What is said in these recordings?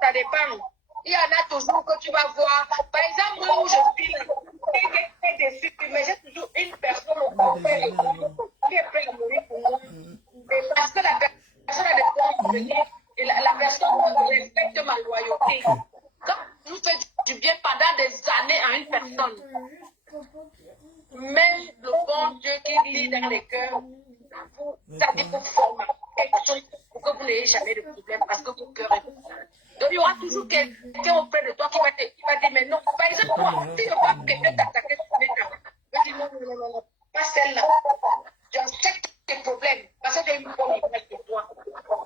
ça dépend. Il y en a toujours que tu vas voir. Par exemple, moi où je suis là, j'ai déçu, mais j'ai toujours une personne au conseil qui est prête à mourir pour moi. Et parce que la personne a des bons souvenirs et la personne respecte ma loyauté. Quand je fais du bien pendant des années à une personne, même le bon Dieu qui lit dans les cœurs, ça dit pour former quelque chose pour que vous n'ayez jamais de problème parce que vos cœurs est bon. Donc il y aura toujours quelqu'un auprès de toi qui va dire mais non. Par exemple, moi, si je vois quelqu'un t'attaquer sur les gens, je dis non, pas celle-là. J'accepte tes problèmes parce que j'ai une bonne image de toi.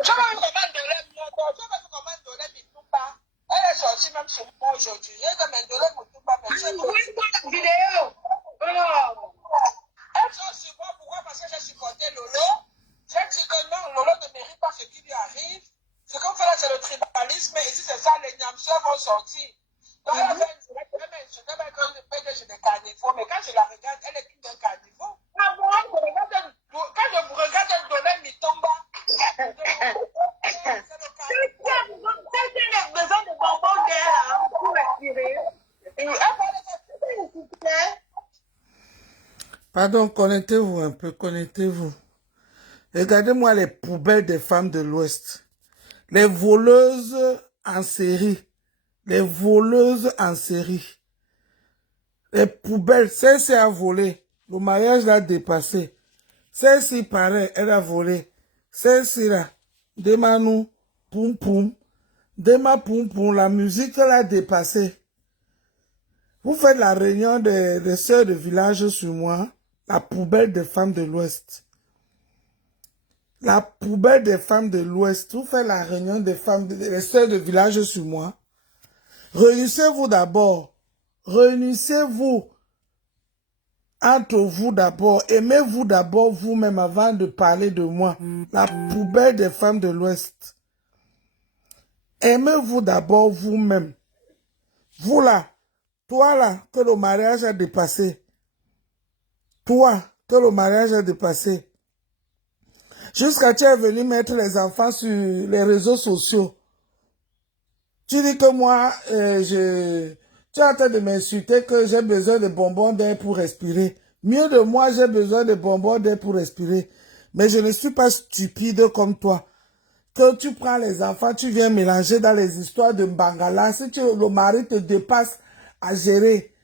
Je vais comment donner Mitumba. Elle est sortie même sur moi aujourd'hui. Je vais donner Mitumba. Oui, la vidéo. Oh. Elle sort sur moi. Pourquoi? Parce que j'ai supporté Lolo. J'ai dit que non, Lolo ne mérite pas ce qui lui arrive. Ce qu'on fait là, c'est le tribalisme. Et si c'est ça, les Niamseurs vont sortir. Donc, elle a fait une journée, elle m'a insulté, que je des carnivores. Mais quand je la regarde, elle est une carnivore. Ah bon, quand je vous regarde, elle donnait Mitumba. Quelqu'un a besoin de bonbons d'air pour respirer. Pardon, connectez-vous un peu, connectez-vous. Regardez-moi les poubelles des femmes de l'Ouest. Les voleuses en série. Les voleuses en série. Les poubelles, celle-ci a volé. Le mariage l'a dépassé. Celle-ci, pareil, elle a volé. Celle-ci là, Demanou, poum poum. Dema poum poum, la musique l'a dépassé. Vous faites la réunion des sœurs de village sur moi. La poubelle des femmes de l'Ouest. La poubelle des femmes de l'Ouest. Vous faites la réunion des femmes, des sœurs de village sur moi. Réunissez-vous d'abord. Réunissez-vous entre vous d'abord. Aimez-vous d'abord vous-même avant de parler de moi. La poubelle des femmes de l'Ouest. Aimez-vous d'abord vous-même. Vous là, toi là, que le mariage a dépassé. Toi, que le mariage a dépassé. Jusqu'à tu es venu mettre les enfants sur les réseaux sociaux. Tu dis que moi, tu es en train de m'insulter que j'ai besoin de bonbons d'air pour respirer. Mieux de moi, j'ai besoin de bonbons d'air pour respirer. Mais je ne suis pas stupide comme toi. Que tu prends les enfants, tu viens mélanger dans les histoires de Mbangala. Si le mari te dépasse à gérer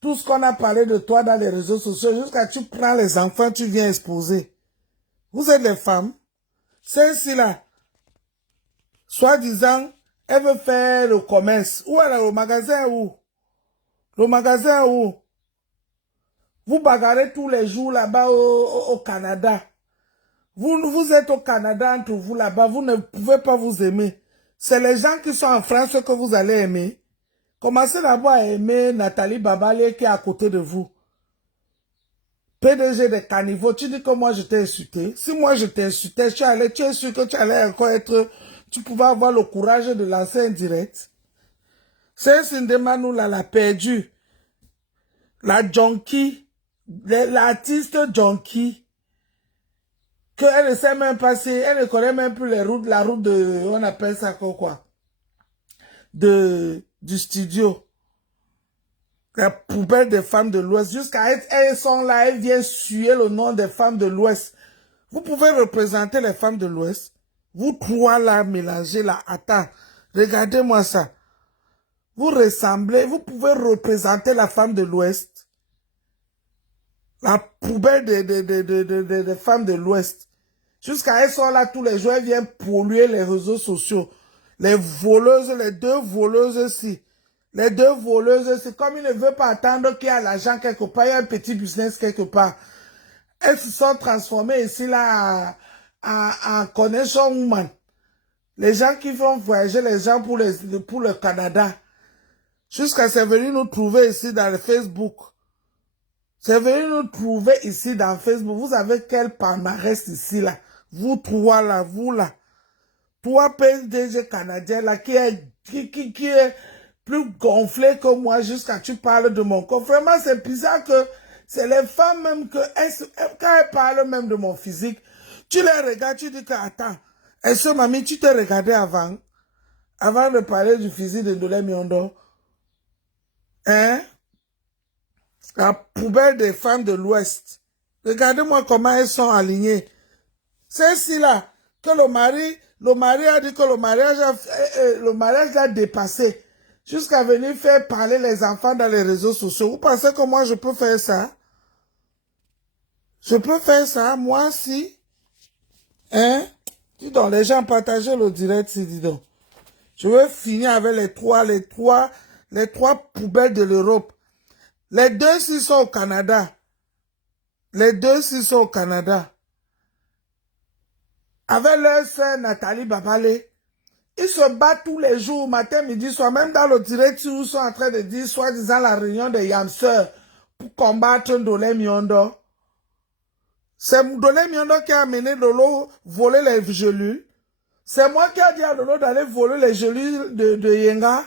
tout ce qu'on a parlé de toi dans les réseaux sociaux, jusqu'à tu prends les enfants, tu viens exposer. Vous êtes les femmes. Celle-ci là, soi-disant, elle veut faire le commerce. Où elle est au magasin où? Le magasin où? Vous bagarrez tous les jours là-bas au Canada. Vous êtes au Canada entre vous là-bas, vous ne pouvez pas vous aimer. C'est les gens qui sont en France que vous allez aimer. Commencez d'abord à aimer Nathalie Babalé qui est à côté de vous. PDG des caniveaux, tu dis que moi je t'ai insulté. Si moi je t'ai insulté, tu es sûr que tu allais encore être, tu pouvais avoir le courage de lancer un direct. C'est Sindemanou là, l'a perdu. La junkie, l'artiste junkie, qu'elle ne sait même pas si, elle ne connaît même plus les routes, la route de, on appelle ça quoi, du studio. La poubelle des femmes de l'Ouest. Jusqu'à elles sont là, elles viennent suer le nom des femmes de l'Ouest. Vous pouvez représenter les femmes de l'Ouest. Vous trois là, mélangez là. Attends, regardez-moi ça. Vous ressemblez, vous pouvez représenter la femme de l'Ouest. La poubelle des femmes de l'Ouest. Jusqu'à elles sont là tous les jours, elles viennent polluer les réseaux sociaux. Les voleuses, les deux voleuses-ci. Les deux voleuses, c'est comme ils ne veulent pas attendre qu'il y a l'argent quelque part, il y a un petit business quelque part. Elles se sont transformées ici là en connection woman. Les gens qui vont voyager les gens pour le Canada. Jusqu'à c'est venu nous trouver ici dans le Facebook. C'est venu nous trouver ici dans Facebook. Vous avez quel palmarès ici là? Vous trois là, vous là. Toi PDG canadien là qui est plus gonflé que moi jusqu'à tu parles de mon corps. Vraiment, c'est bizarre que c'est les femmes même que, quand elles parlent même de mon physique, tu les regardes, tu dis que, attends, est-ce que mamie, tu t'es regardé avant? avant de parler du physique de Ndolé Miondo, hein, la poubelle des femmes de l'Ouest. Regardez-moi comment elles sont alignées. Celle-ci-là, que le mari a dit que le mariage a dépassé jusqu'à venir faire parler les enfants dans les réseaux sociaux. Vous pensez que moi, je peux faire ça? Je peux faire ça, moi, si? Hein? Dis donc, les gens partagent le direct, si, dis donc. Je veux finir avec les trois poubelles de l'Europe. Les deux, s'ils sont au Canada. Les deux, s'ils sont au Canada. Avec leur sœur Nathalie Babalé. Ils se battent tous les jours, matin, midi, soir. Même dans le direct, ils sont en train de dire, soi-disant, la réunion des Yamseurs pour combattre Ndolé Miondo. C'est Ndolé Miondo qui a amené Lolo voler les gelules. C'est moi qui ai dit à Lolo d'aller voler les gelules de Yenga.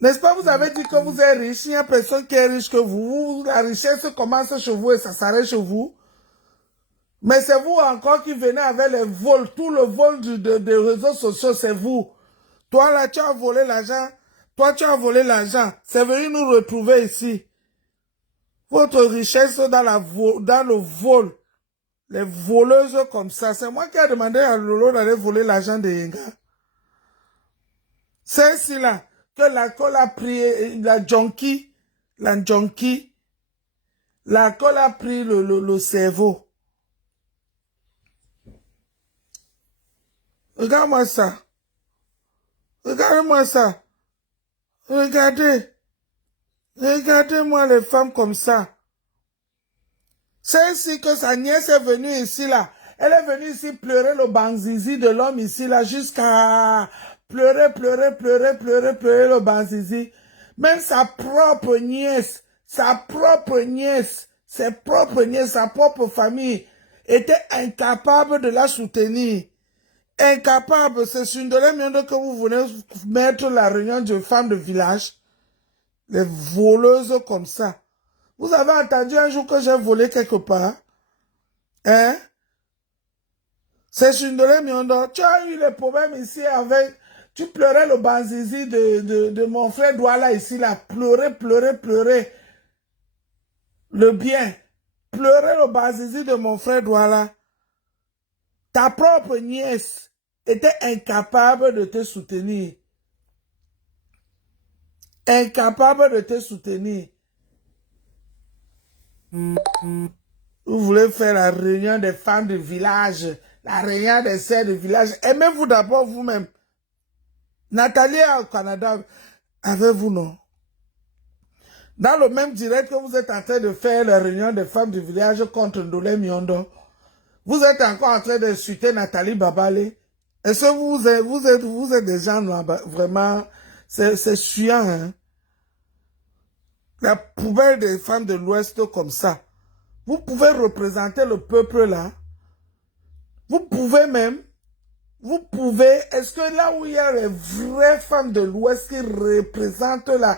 N'est-ce pas, vous avez dit que vous êtes riche, il n'y a personne qui est riche que vous. La richesse commence chez vous et ça s'arrête chez vous. Mais c'est vous encore qui venez avec les vols. Tout le vol des réseaux sociaux, c'est vous. Toi là, tu as volé l'argent. Toi, tu as volé l'argent. C'est venu nous retrouver ici. Votre richesse dans le vol. Les voleuses comme ça. C'est moi qui ai demandé à Lolo d'aller voler l'argent de Yenga. C'est ici là. Que la colle a pris, la junkie, la colle a pris le cerveau. Regarde-moi ça. Regardez-moi ça. Regardez. Regardez-moi les femmes comme ça. C'est ici que sa nièce est venue ici là. Elle est venue ici pleurer le banzizi de l'homme ici là jusqu'à pleurer le banzizi. Même sa propre nièce, sa propre nièce, sa propre famille était incapable de la soutenir. Incapable, c'est sur Ndolé Miondo que vous venez mettre la réunion de femmes de village. Les voleuses comme ça. Vous avez entendu un jour que j'ai volé quelque part? Hein? C'est sur Ndolé Miondo. Tu as eu les problèmes ici avec... Tu pleurais le banzizi de mon frère Douala ici là. Pleurer. Le bien. Pleurer le banzizi de mon frère Douala. Ta propre nièce était incapable de te soutenir. Incapable de te soutenir. Vous voulez faire la réunion des femmes de village, la réunion des sœurs de village. Aimez-vous d'abord vous-même. Nathalie est au Canada, avec vous, non? Dans le même direct que vous êtes en train de faire la réunion des femmes du village contre Ndolé Miondo, vous êtes encore en train d'insulter Nathalie Babalé. Est-ce que vous êtes des gens vraiment, c'est chiant, hein? La poubelle des femmes de l'Ouest comme ça. Vous pouvez représenter le peuple là. Vous pouvez même. Est-ce que là où il y a les vraies femmes de l'Ouest qui représentent la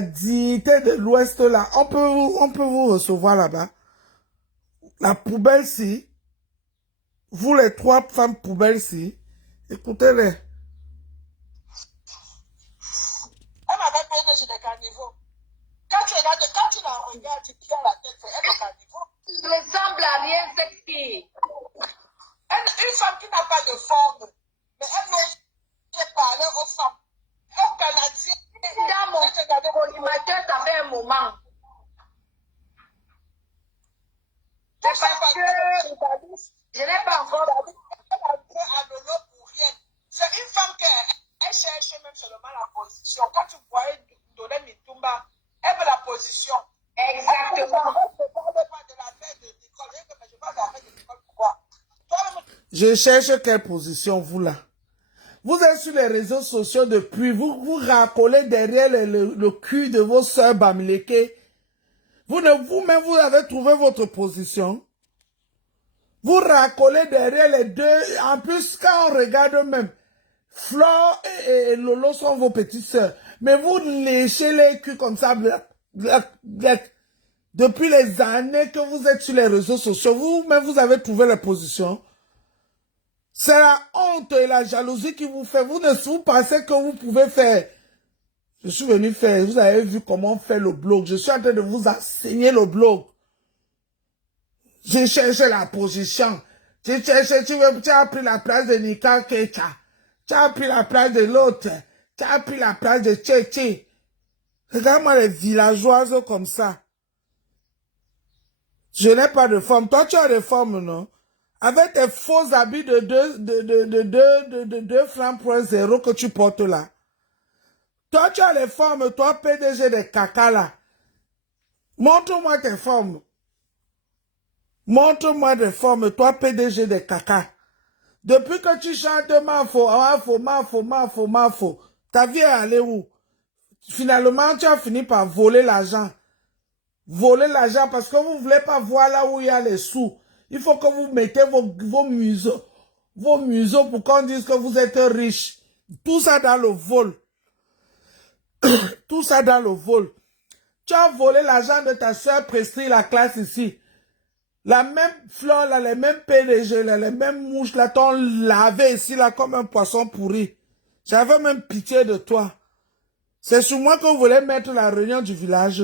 dignité de l'Ouest là, on peut vous recevoir là-bas. La poubelle-ci, vous les trois femmes poubelles-ci, écoutez-les. Elle m'avait payé que j'ai des caniveaux. Quand tu la regardes, tu as la tête, c'est elle le caniveau. Elle ressemble à rien, cette fille. Une femme qui n'a pas de forme, mais elle n'ose parler aux femmes. Au Canadien, Dans mon collimateur, ça fait un moment. C'est parce que je n'ai pas encore... à Lolo pour rien. C'est une femme qui cherche même seulement la position. Quand tu voyais Ndolé Mitumba, elle veut la position. Exactement. Je ne parle pas de l'affaire de Nicole. Je parle de l'affaire de Nicole. Pourquoi? Je cherche quelle position, vous là? Vous êtes sur les réseaux sociaux depuis, vous racolez derrière le cul de vos sœurs Bamileke. Vous-même, vous avez trouvé votre position. Vous racolez derrière les deux. En plus, quand on regarde même, Flore et Lolo sont vos petites sœurs. Mais vous léchez les culs comme ça, depuis les années que vous êtes sur les réseaux sociaux. Vous-même, vous avez trouvé la position. C'est la honte et la jalousie qui vous fait. Vous ne vous pensez que vous pouvez faire. Je suis venu faire. Vous avez vu comment faire le blog. Je suis en train de vous enseigner le blog. J'ai cherché la position. J'ai cherché, tu as pris la place de Nika Keita. Tu as pris la place de l'autre. Tu as pris la place de Tchétché. Regarde-moi les villageoises comme ça. Je n'ai pas de forme. Toi, tu as des formes, non? Avec tes faux habits de 2 francs pour 0 que tu portes là. Toi, tu as les formes. Toi, PDG des caca là. Montre-moi tes formes. Montre-moi des formes. Toi, PDG des caca. Depuis que tu chantes Mafo, ta vie est allée où? Finalement, tu as fini par voler l'argent. Voler l'argent parce que vous ne voulez pas voir là où il y a les sous. Il faut que vous mettez vos museaux pour qu'on dise que vous êtes riche. Tout ça dans le vol. Tout ça dans le vol. Tu as volé l'argent de ta soeur Prestille, la classe ici. La même fleur, là, les mêmes PDG, là, les mêmes mouches, là, t'ont lavé ici, là, comme un poisson pourri. J'avais même pitié de toi. C'est sur moi que vous voulez mettre la réunion du village.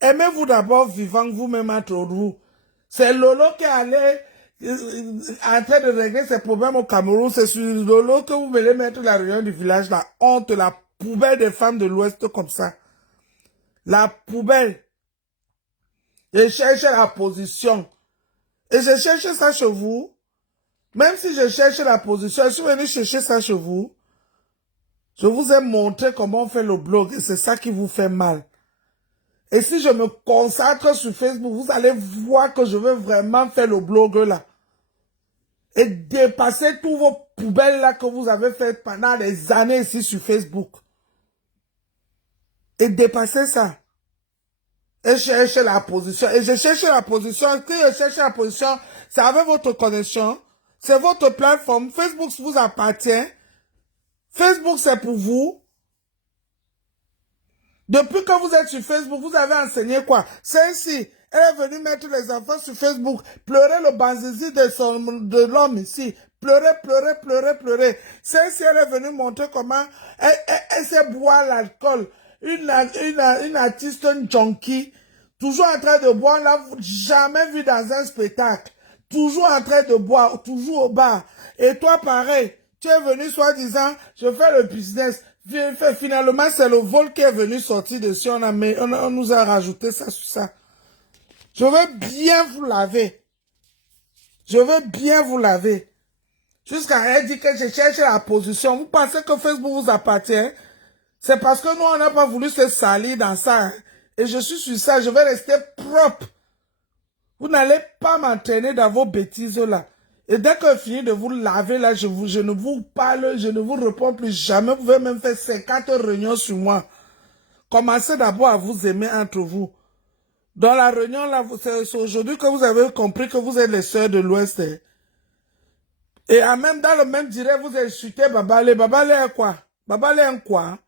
Aimez-vous d'abord vivant vous-même entre vous. C'est Lolo qui est allé en train de régler ses problèmes au Cameroun. C'est sur Lolo que vous voulez mettre la réunion du village. La honte, la poubelle des femmes de l'Ouest comme ça. La poubelle. Je cherche la position. Et je cherche ça chez vous. Même si je cherche la position, je suis venu chercher ça chez vous. Je vous ai montré comment on fait le blog et c'est ça qui vous fait mal. Et si je me consacre sur Facebook, vous allez voir que je veux vraiment faire le blog là. Et dépasser tous vos poubelles là que vous avez faites pendant des années ici sur Facebook. Et dépasser ça. Et chercher la position. Et je cherche la position. Quand je cherche la position, c'est avec votre connexion. C'est votre plateforme. Facebook vous appartient. Facebook c'est pour vous. Depuis que vous êtes sur Facebook, vous avez enseigné quoi? Celle-ci, elle est venue mettre les enfants sur Facebook, pleurer le banzizi de l'homme ici. Pleurer. Celle-ci, elle est venue montrer comment elle sait boire l'alcool. Une artiste, une junkie, toujours en train de boire, on l'a jamais vu dans un spectacle. Toujours en train de boire, toujours au bar. Et toi, pareil, tu es venu soi-disant, je fais le business. Finalement, c'est le vol qui est venu sortir dessus. On nous a rajouté ça sur ça. Je veux bien vous laver. Je veux bien vous laver. Jusqu'à elle dit que je cherche la position. Vous pensez que Facebook vous appartient? C'est parce que nous, on n'a pas voulu se salir dans ça. Hein. Et je suis sur ça. Je vais rester propre. Vous n'allez pas m'entraîner dans vos bêtises là. Et dès que je finis de vous laver là, je ne vous parle, je ne vous réponds plus jamais. Vous pouvez même faire 50 réunions sur moi. Commencez d'abord à vous aimer entre vous. Dans la réunion là, c'est aujourd'hui que vous avez compris que vous êtes les sœurs de l'Ouest. Hein. Et même dans le même direct, vous insultez Babale. Babale est quoi? Babale est quoi?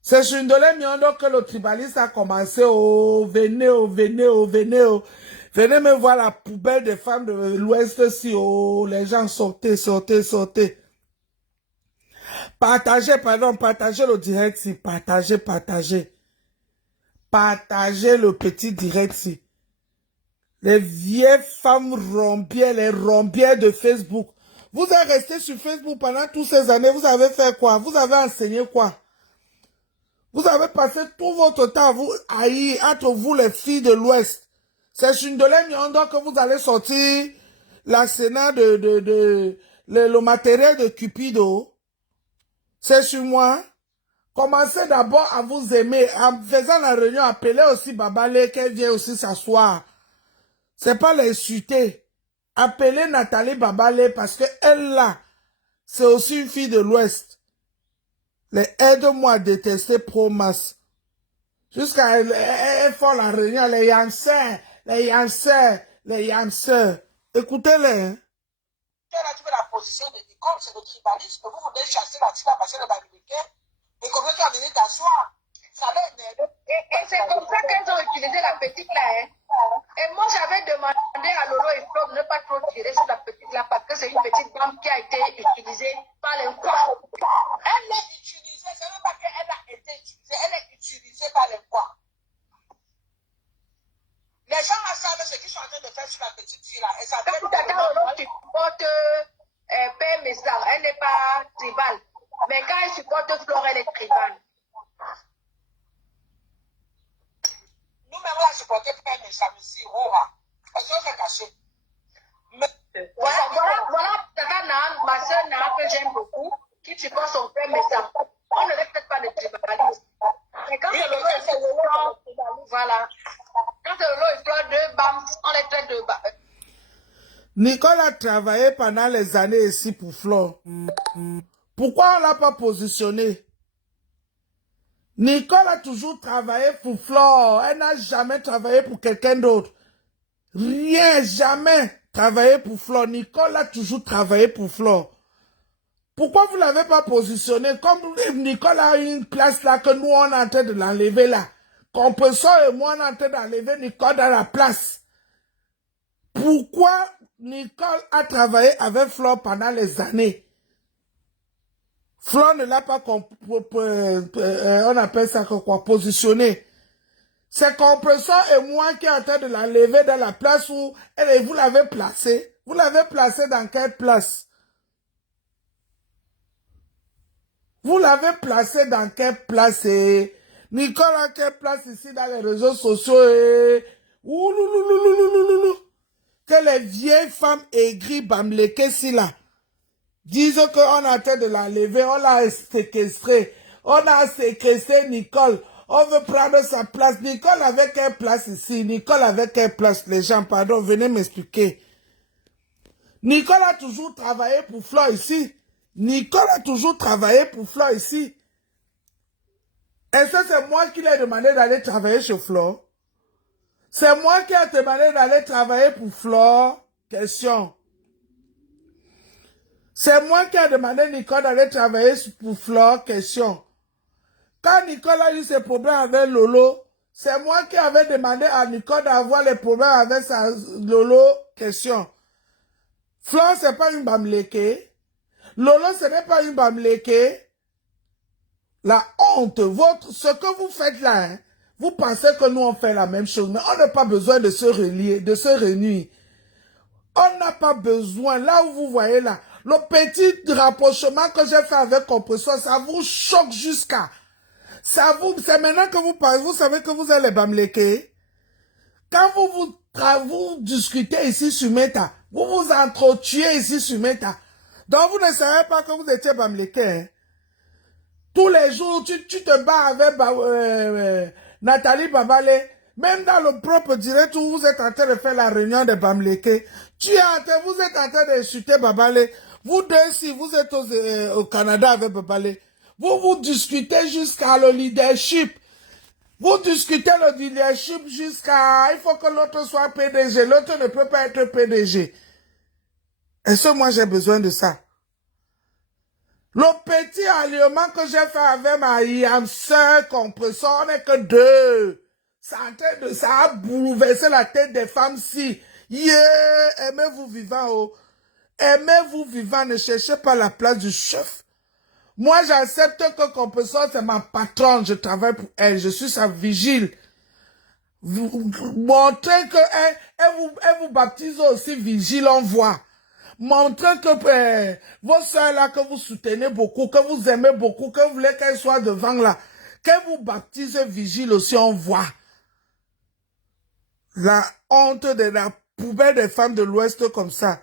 C'est sur une dolé miondo que le tribaliste a commencé. Oh, venez. Venez me voir la poubelle des femmes de l'Ouest si oh, les gens sortez. Partagez le direct si. Partagez le petit direct si. Les vieilles femmes rombières, les rombières de Facebook. Vous êtes resté sur Facebook pendant toutes ces années. Vous avez fait quoi? Vous avez enseigné quoi? Vous avez passé tout votre temps à vous haïr entre vous les filles de l'Ouest. C'est sur une dolé miondo que vous allez sortir l'arsenal le matériel de Cupido. C'est sur moi. Commencez d'abord à vous aimer. En faisant la réunion, appelez aussi Babale qu'elle vienne aussi s'asseoir. C'est pas l'insulter. Appelez Nathalie Babale parce que elle là, c'est aussi une fille de l'Ouest. Aide-moi à détester Promas. Jusqu'à elle font la réunion, les Yansers. Écoutez-les. Hein. Là, tu veux la position de Nicole, c'est le tribalisme. Vous voulez chasser la tige à passer le américain. Et comment tu as venu t'asseoir? Ça va être. Et c'est comme ça qu'elles ont utilisé la petite là. Hein. Et moi, j'avais demandé à Lolo et Flo de ne pas trop tirer sur la petite là parce que c'est une petite dame qui a été utilisée par les quoi. Elle est utilisée, c'est même pas qu'elle a été utilisée, elle est utilisée par les quoi. Les gens savent ce qu'ils sont en train de faire sur la petite fille là. Et ça fait Quand Tata Lolo supporte Père Messar, elle n'est pas tribale. Mais quand elle supporte Flore, elle est tribale. Nous-mêmes, on a supporté Père Messar ici, Rora. Parce qu'on s'est caché. Voilà Tata Naham, ma soeur Naham que j'aime beaucoup, qui supporte son Père Messar. On ne respecte pas le tribalisme. Mais quand Lolo est Flore, voilà. Quand Lolo est Flore, deux bams, on les traite de bams. Nicole a travaillé pendant les années ici pour Flore. Pourquoi on ne l'a pas positionné? Nicole a toujours travaillé pour Flore. Elle n'a jamais travaillé pour quelqu'un d'autre. Rien, jamais travaillé pour Flore. Nicole a toujours travaillé pour Flore. Pourquoi vous ne l'avez pas positionné? Comme Nicole a une place là que nous on est en train de l'enlever là. Compresseur et moi on est en train d'enlever Nicole dans la place. Pourquoi Nicole a travaillé avec Flore pendant les années? Flore ne l'a pas, on appelle ça quoi, positionné. C'est Compresseur et moi qui est en train de l'enlever dans la place où vous l'avez placé. Vous l'avez placé dans quelle place? Vous l'avez placé dans quelle place? Nicole a quelle place ici dans les réseaux sociaux? Oulouloulouloulouloulou. Que les vieilles femmes aigries bamléquées si là disent qu'on est en train de l'enlever, on l'a séquestré. On a séquestré Nicole. On veut prendre sa place. Nicole avait quelle place ici? Nicole avait quelle place? Les gens, pardon, venez m'expliquer. Nicole a toujours travaillé pour Flore ici. Nicole a toujours travaillé pour Flore ici. Est-ce que c'est moi qui lui ai demandé d'aller travailler chez Flore? C'est moi qui ai demandé d'aller travailler pour Flore? Question. C'est moi qui ai demandé à Nicole d'aller travailler pour Flore? Question. Quand Nicole a eu ses problèmes avec Lolo, c'est moi qui avais demandé à Nicole d'avoir les problèmes avec sa Lolo? Question. Flore, c'est pas une bamléké. Lolo, ce n'est pas une bamléké. La honte, ce que vous faites là, hein, vous pensez que nous on fait la même chose, mais on n'a pas besoin de se relier, de se réunir. On n'a pas besoin, là où vous voyez là, le petit rapprochement que j'ai fait avec Compresseur, ça vous choque jusqu'à... C'est maintenant que vous parlez, vous savez que vous êtes les bamlékés. Quand vous discutez ici sur Meta, vous vous entretuez ici sur Meta. Donc vous ne savez pas que vous étiez bamlékés. Hein. Tous les jours, tu te bats avec Nathalie Babale. Même dans le propre direct où vous êtes en train de faire la réunion de bamlékés, vous êtes en train d'insulter Babale. Vous deux, si vous êtes au Canada avec Babale, vous discutez jusqu'à le leadership. Vous discutez le leadership jusqu'à... Il faut que l'autre soit PDG. L'autre ne peut pas être PDG. Est-ce que moi j'ai besoin de ça? Le petit alliement que j'ai fait avec ma soeur Compresseur, on n'est que deux. Ça a bouleversé la tête des femmes si. Yeah, aimez-vous vivant, oh. Aimez-vous vivant, ne cherchez pas la place du chef. Moi, j'accepte que Compresseur, c'est ma patronne, je travaille pour elle, je suis sa vigile. Vous montrez que elle vous baptise aussi vigile, on voit. Montrez que vos soeurs là, que vous soutenez beaucoup, que vous aimez beaucoup, que vous voulez qu'elles soient devant là, qu'elles vous baptisent vigile aussi, on voit. La honte de la poubelle des femmes de l'Ouest comme ça.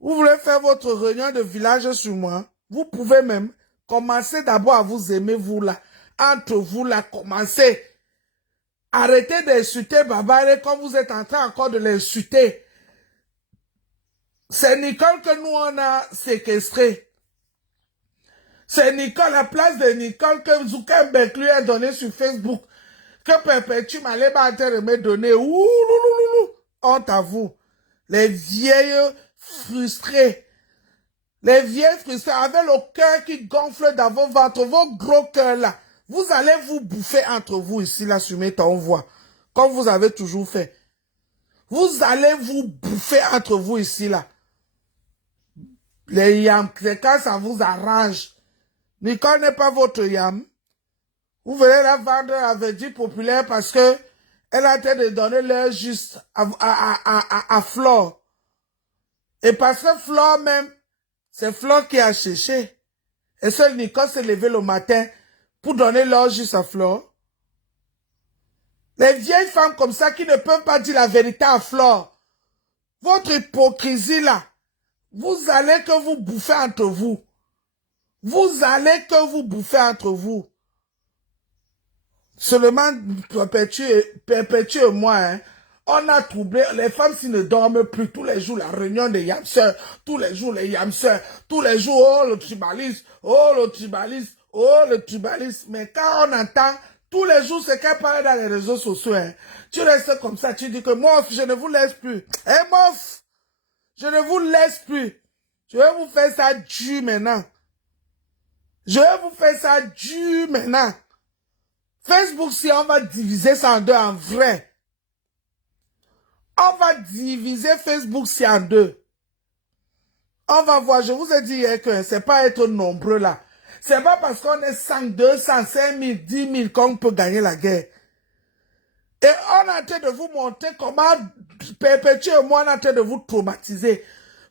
Vous voulez faire votre réunion de village sur moi? Vous pouvez même commencer d'abord à vous aimer, vous là. Entre vous là, commencez. Arrêtez d'insulter Babale comme vous êtes en train encore de l'insulter. C'est Nicole que nous on a séquestré. C'est Nicole, la place de Nicole que Zuckerberg lui a donné sur Facebook. Que Perpétue Maleba a me donné. Ouh, honte à vous. Les vieilles frustrées. Les vieilles frustrées avec le cœur qui gonfle dans vos ventres, vos gros cœurs là. Vous allez vous bouffer entre vous ici là sur mes temps, on voit. Comme vous avez toujours fait. Vous allez vous bouffer entre vous ici, là. Les yams, c'est quand ça vous arrange. Nicole n'est pas votre yam. Vous venez la vendre à Verdi Populaire parce que elle a été de donner l'heure juste à Flore. Et parce que Flore même, c'est Flore qui a cherché. Et seul Nicole s'est levé le matin pour donner l'heure juste à Flore. Les vieilles femmes comme ça qui ne peuvent pas dire la vérité à Flore. Votre hypocrisie là, vous allez que vous bouffez entre vous. Vous allez que vous bouffez entre vous. Seulement, perpétuez-moi, hein. On a troublé, les femmes s'ils ne dorment plus tous les jours, la réunion des yamseurs, tous les jours les yamseurs, tous les jours, oh le tribalisme, oh le tribalisme, oh le tribalisme. Mais quand on entend, tous les jours, c'est qu'elle parle dans les réseaux sociaux, hein. Tu restes comme ça, tu dis que mof, je ne vous laisse plus. Eh mof, je ne vous laisse plus. Je vais vous faire ça dur maintenant. Je vais vous faire ça dur maintenant. Facebook, si on va diviser ça en deux en vrai. On va diviser Facebook si en deux. On va voir, je vous ai dit hier que c'est pas être nombreux là. C'est pas parce qu'on est 100, 200, 5 000, 10 000 qu'on peut gagner la guerre. Et on est en train de vous montrer comment perpétuellement on est en train de vous traumatiser.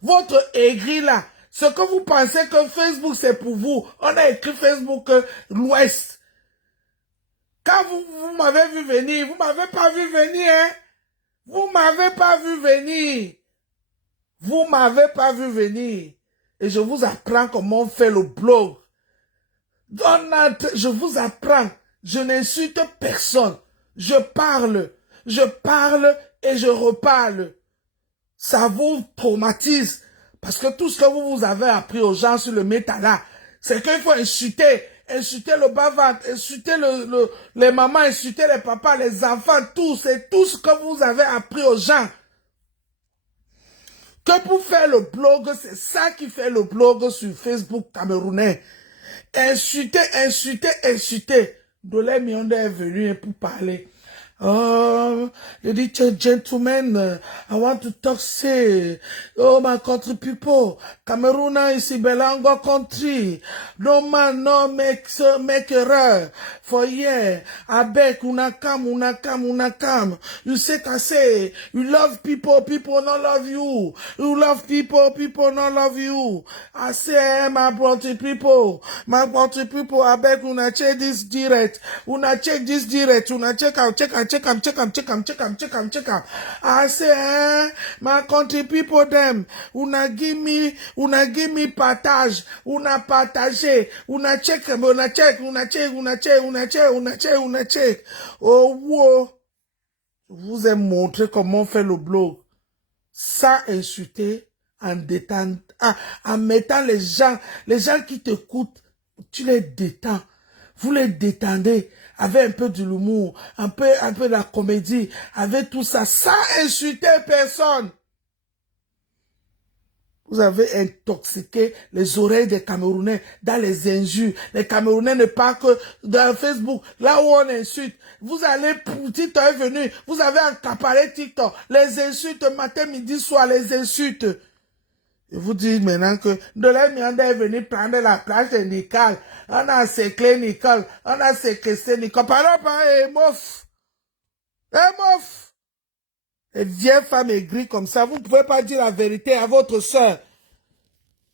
Votre aigri là, ce que vous pensez que Facebook c'est pour vous, on a écrit Facebook l'Ouest. Quand vous m'avez vu venir, vous m'avez pas vu venir, hein? Vous m'avez pas vu venir. Vous m'avez pas vu venir. Et je vous apprends comment on fait le blog. Je vous apprends. Je n'insulte personne. Je parle et je reparle. Ça vous traumatise. Parce que tout ce que vous avez appris aux gens sur le méta là, c'est qu'il faut insulter le bas-ventre, insulter les mamans, insulter les papas, les enfants, tout. C'est tout ce que vous avez appris aux gens. Que pour faire le blog, c'est ça qui fait le blog sur Facebook camerounais. Insulter. Dolé Mionde est venu pour parler. Oh, ladies and gentlemen, I want to talk say, oh my country people, Cameroon is a Belango country. No man no make error. For yeah, I beg una come. You say, you love people not love you. You love people not love you. I say, my country people, I beg una check this direct. Una check this direct. Una check out. I say, my country people them, una give me partage, una partager, una check. Oh, wow. Je vous ai montré comment on fait le blog. Ça insulter en détente, en mettant les gens qui t'écoutent, tu les détends. Vous les détendez avec un peu de l'humour, un peu de la comédie, avec tout ça, sans insulter personne. Vous avez intoxiqué les oreilles des Camerounais dans les injures. Les Camerounais ne parlent que dans Facebook, là où on insulte. Vous allez, TikTok est venu, vous avez accaparé TikTok, les insultes matin, midi, soir, les insultes. Je vous dis maintenant que Dolé Mionde est venu prendre la place de Nicole. On a séclé Nicole. On a séquestré Nicole. Pardon, mof. Mof. Les vieilles femmes aigries comme ça, vous ne pouvez pas dire la vérité à votre soeur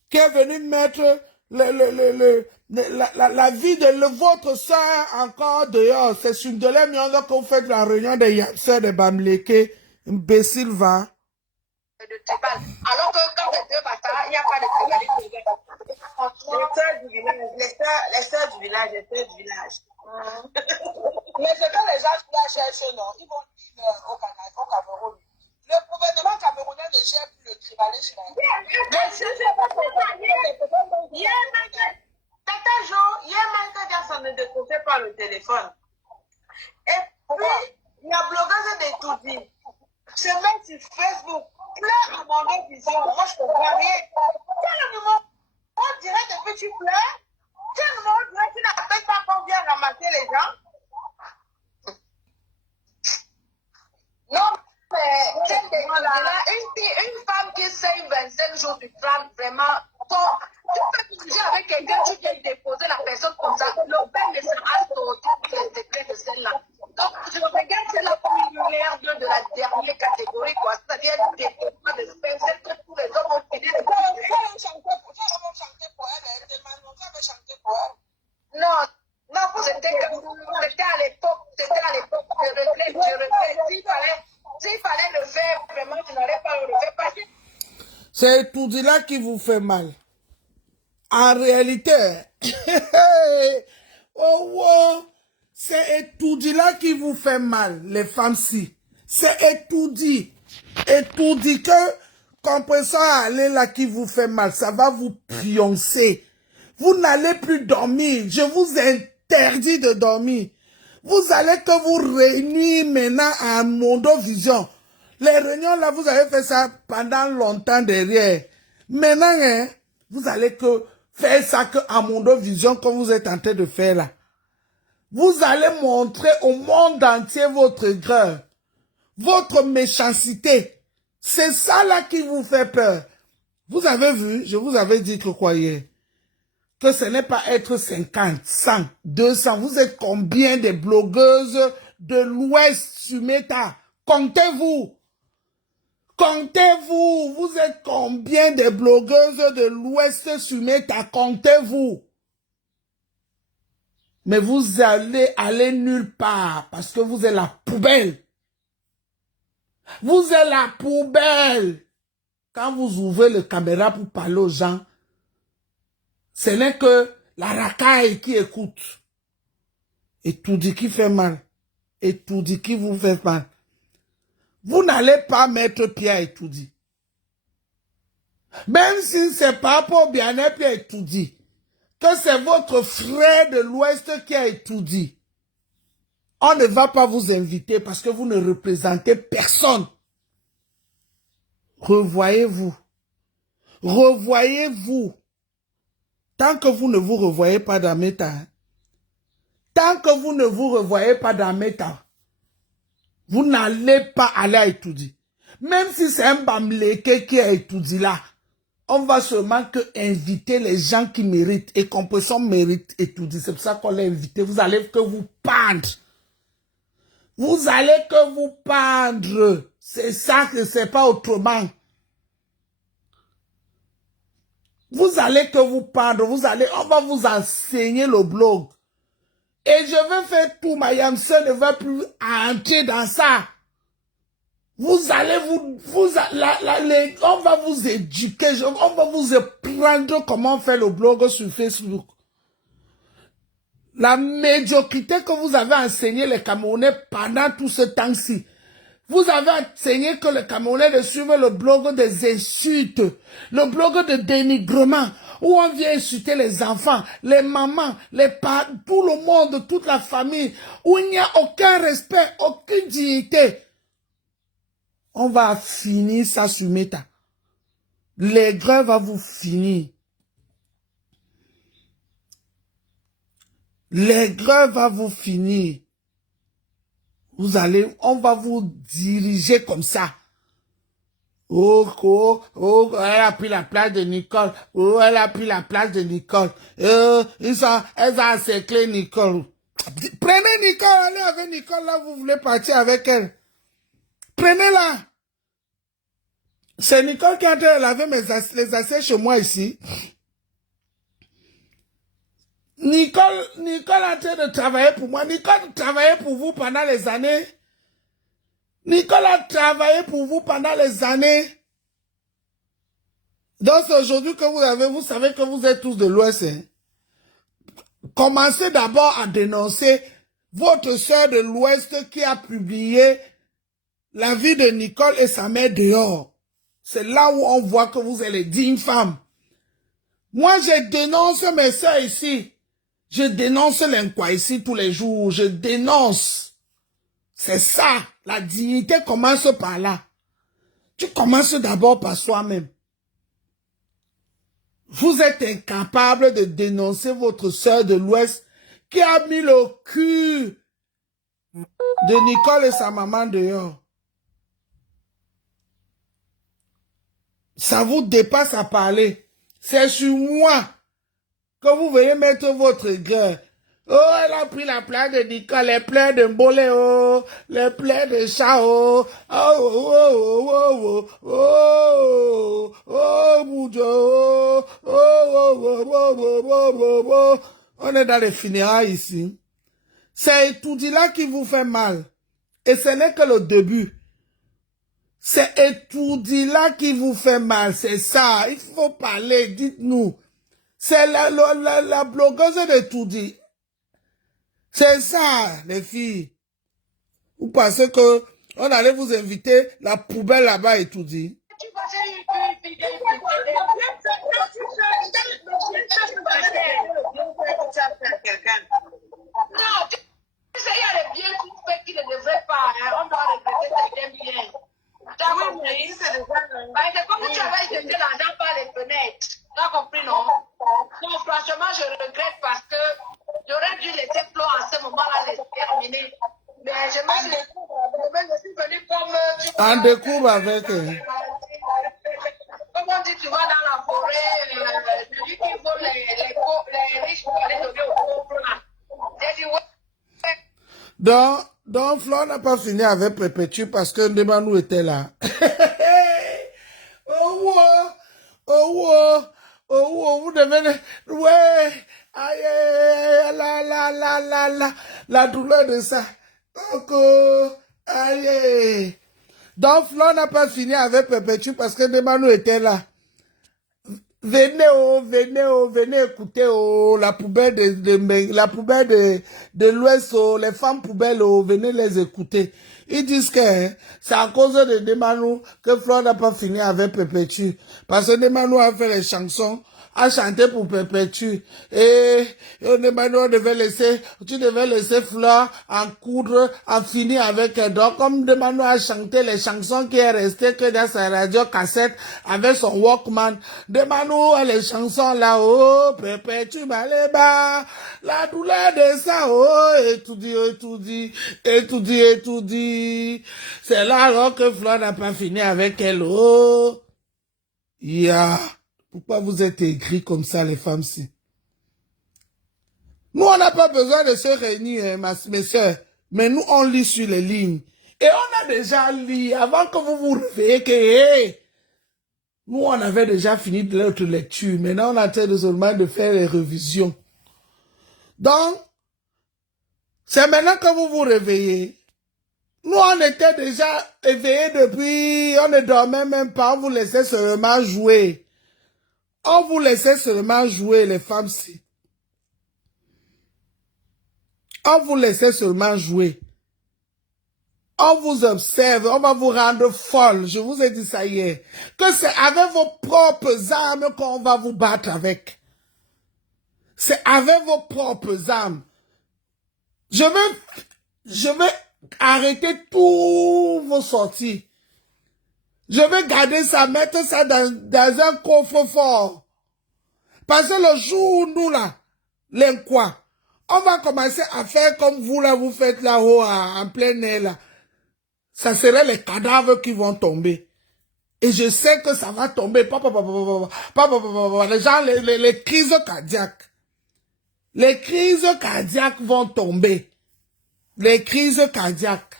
qui est venue mettre la vie de votre soeur encore dehors. C'est sur Dolé Mionde que vous faites la réunion des soeurs de Bamileke. Imbécile va. De tribal. Alors que quand les deux bataillent, il n'y a pas de tribalisme. Les sœurs du village. Mais c'est quand les gens la cherchent, non, ils vont dire au Cameroun. Le gouvernement camerounais ne gère plus le tribalisme. Mais si c'est pas ça, certains jours, il y a même que ça ne décrochait pas le téléphone. Et puis, la blogueuse de tout dit, se met sur Facebook, pleure à mon vision. Moi, je ne comprends rien. Quel numéro on dirait depuis tu pleures? Quel numéro on dirait que tu n'appelles pas qu'on vient ramasser les gens? Non, mais quel des une femme qui saigne 25 jours du plan, vraiment, tu peux bouger avec quelqu'un, tu viens déposer la personne comme ça. Le père ne sera sorti pour les secrets de celle-là. Donc, je regarde celle-là comme une lumière de la dernière catégorie, quoi. C'est-à-dire des développements de sperme, celle que tous les hommes ont fini de Non, non, c'était à l'époque. Je regrette. S'il fallait le faire, vraiment, je n'aurais pas le faire parce que... C'est tout là qui vous fait mal. En réalité, oh, c'est étourdi là qui vous fait mal, les femmes-ci. C'est étourdi. Étourdi que compresseur à aller là qui vous fait mal, ça va vous pioncer. Vous n'allez plus dormir. Je vous interdis de dormir. Vous allez que vous réunir maintenant à Mondovision. Les réunions là, vous avez fait ça pendant longtemps derrière. Maintenant, hein, vous allez que faire ça que à Mondovision que vous êtes en train de faire là. Vous allez montrer au monde entier votre greur, votre méchanceté. C'est ça là qui vous fait peur. Vous avez vu, je vous avais dit que quoi hier? Que ce n'est pas être 50, 100, 200. Vous êtes combien de blogueuses de l'Ouest sur Meta? Comptez-vous. Comptez-vous. Vous êtes combien de blogueuses de l'Ouest sur Meta? Comptez-vous. Mais vous allez aller nulle part parce que vous êtes la poubelle. Vous êtes la poubelle. Quand vous ouvrez le caméra pour parler aux gens, ce n'est que la racaille qui écoute. Et tout dit qui fait mal. Et tout dit qui vous fait mal. Vous n'allez pas mettre Pierre et tout dit. Même si c'est pas pour bien-être Pierre et tout dit. Que c'est votre frère de l'Ouest qui a étudié. On ne va pas vous inviter parce que vous ne représentez personne. Revoyez-vous. Revoyez-vous. Tant que vous ne vous revoyez pas dans Meta, tant que vous ne vous revoyez pas dans Meta, vous n'allez pas aller à étudier. Même si c'est un bamléké qui a étudié là, on va seulement que inviter les gens qui méritent et qu'on peut s'en mérite étudier. C'est pour ça qu'on l'a invité. Vous allez que vous pendre. Vous allez que vous pendre. C'est ça que c'est pas autrement. Vous allez que vous pendre. On va vous enseigner le blog. Et je vais faire tout. Ma Yamse ne va plus entrer dans ça. Vous allez on va vous éduquer, on va vous apprendre comment faire le blog sur Facebook. La médiocrité que vous avez enseigné les Camerounais pendant tout ce temps-ci. Vous avez enseigné que les Camerounais de suivre le blog des insultes, le blog de dénigrement, où on vient insulter les enfants, les mamans, les parents, tout le monde, toute la famille, où il n'y a aucun respect, aucune dignité. On va finir ça sur Meta. Les grèves vont vous finir. Les grèves vont vous finir. On va vous diriger comme ça. Oh, elle a pris la place de Nicole. Oh, elle a pris la place de Nicole. Elle a encerclé Nicole. Prenez Nicole, allez avec Nicole, là, vous voulez partir avec elle. Prenez-la. C'est Nicole qui a lavé les assiettes chez moi ici. Nicole est en train de travailler pour moi. Nicole travaillait pour vous pendant les années. Nicole a travaillé pour vous pendant les années. Donc c'est aujourd'hui que vous savez que vous êtes tous de l'Ouest. Hein? Commencez d'abord à dénoncer votre sœur de l'Ouest qui a publié la vie de Nicole et sa mère dehors. C'est là où on voit que vous êtes les dignes femmes. Moi, je dénonce mes sœurs ici. Je dénonce l'inquoi ici tous les jours. Je dénonce. C'est ça. La dignité commence par là. Tu commences d'abord par soi-même. Vous êtes incapable de dénoncer votre sœur de l'Ouest qui a mis le cul de Nicole et sa maman dehors. Ça vous dépasse à parler. C'est sur moi que vous veuillez mettre votre gueule. Oh, elle a pris la place de Nicole, les pleurs de Mbolé, oh, les pleurs de Chao, oh, oh, oh, oh, oh, oh, oh, mon Dieu, oh, oh, oh, oh, oh, oh, oh, oh. On est dans les funérailles ici. C'est tout dit là qui vous fait mal. Et ce n'est que le début. C'est étourdi là qui vous fait mal, c'est ça. Il faut parler, dites-nous. C'est la blogueuse d'étourdi. C'est ça, les filles. Vous pensez que on allait vous inviter la poubelle là-bas étourdi? Tu passais une fille non, tu sais, il y a les biens qu'on fait qui ne devraient pas. Hein. On doit regretter certains biens. D'accord, oui, c'est comme tu avais jeté l'argent par les fenêtres. Tu as compris, non? Non, franchement, je regrette parce que j'aurais dû laisser Flo en ce moment-là les terminer. Mais je suis venue comme... En découvre avec... Comme on dit, tu vas dans la forêt, celui qui vole les riches pour aller donner aux pauvres là. J'ai dit, ouais. Donc, Flo n'a pas fini avec Perpétue parce que Ndemanou était là. Oh, vous devez... Ouais, aïe, la douleur de ça. Donc, aïe. Donc, Flo n'a pas fini avec Perpétue parce que Ndemanou était là. Venez écouter la poubelle de l'Ouest, les femmes poubelles, venez les écouter. Ils disent que c'est à cause de Ndemanou que Flo n'a pas fini avec Perpétue. Parce que Ndemanou a fait les chansons, a chanté pour Perpétue. Et Ndemanou tu devais laisser Flo en coudre, en finir avec elle. Donc, comme Ndemanou a chanté les chansons qui est restées que dans sa radio cassette avec son Walkman, Ndemanou a les chansons là, oh, Perpétue Maléba, la douleur de ça, oh, étourdi. C'est là alors que Flo n'a pas fini avec elle, oh. Yeah. Pourquoi vous êtes aigris comme ça, les femmes-ci? Nous, on n'a pas besoin de se réunir, mes soeurs. Mais nous, on lit sur les lignes. Et on a déjà lu, avant que vous vous réveillez, que hey, nous, on avait déjà fini de notre lecture. Maintenant, on a train seulement de faire les révisions. Donc, c'est maintenant que vous vous réveillez. Nous, on était déjà éveillés depuis, on ne dormait même pas, on vous laissait seulement jouer. On vous laissait seulement jouer, les femmes-ci. On vous laissait seulement jouer. On vous observe, on va vous rendre folle. Je vous ai dit ça hier. Que c'est avec vos propres armes qu'on va vous battre avec. C'est avec vos propres armes. Je vais arrêter tous vos sorties. Je vais garder ça, mettre ça dans un coffre-fort. Parce que le jour où nous, là, les quoi, on va commencer à faire comme vous, là, vous faites là-haut, en plein air, là. Ça serait les cadavres qui vont tomber. Et je sais que ça va tomber. Les gens, les crises cardiaques. Les crises cardiaques vont tomber. Les crises cardiaques.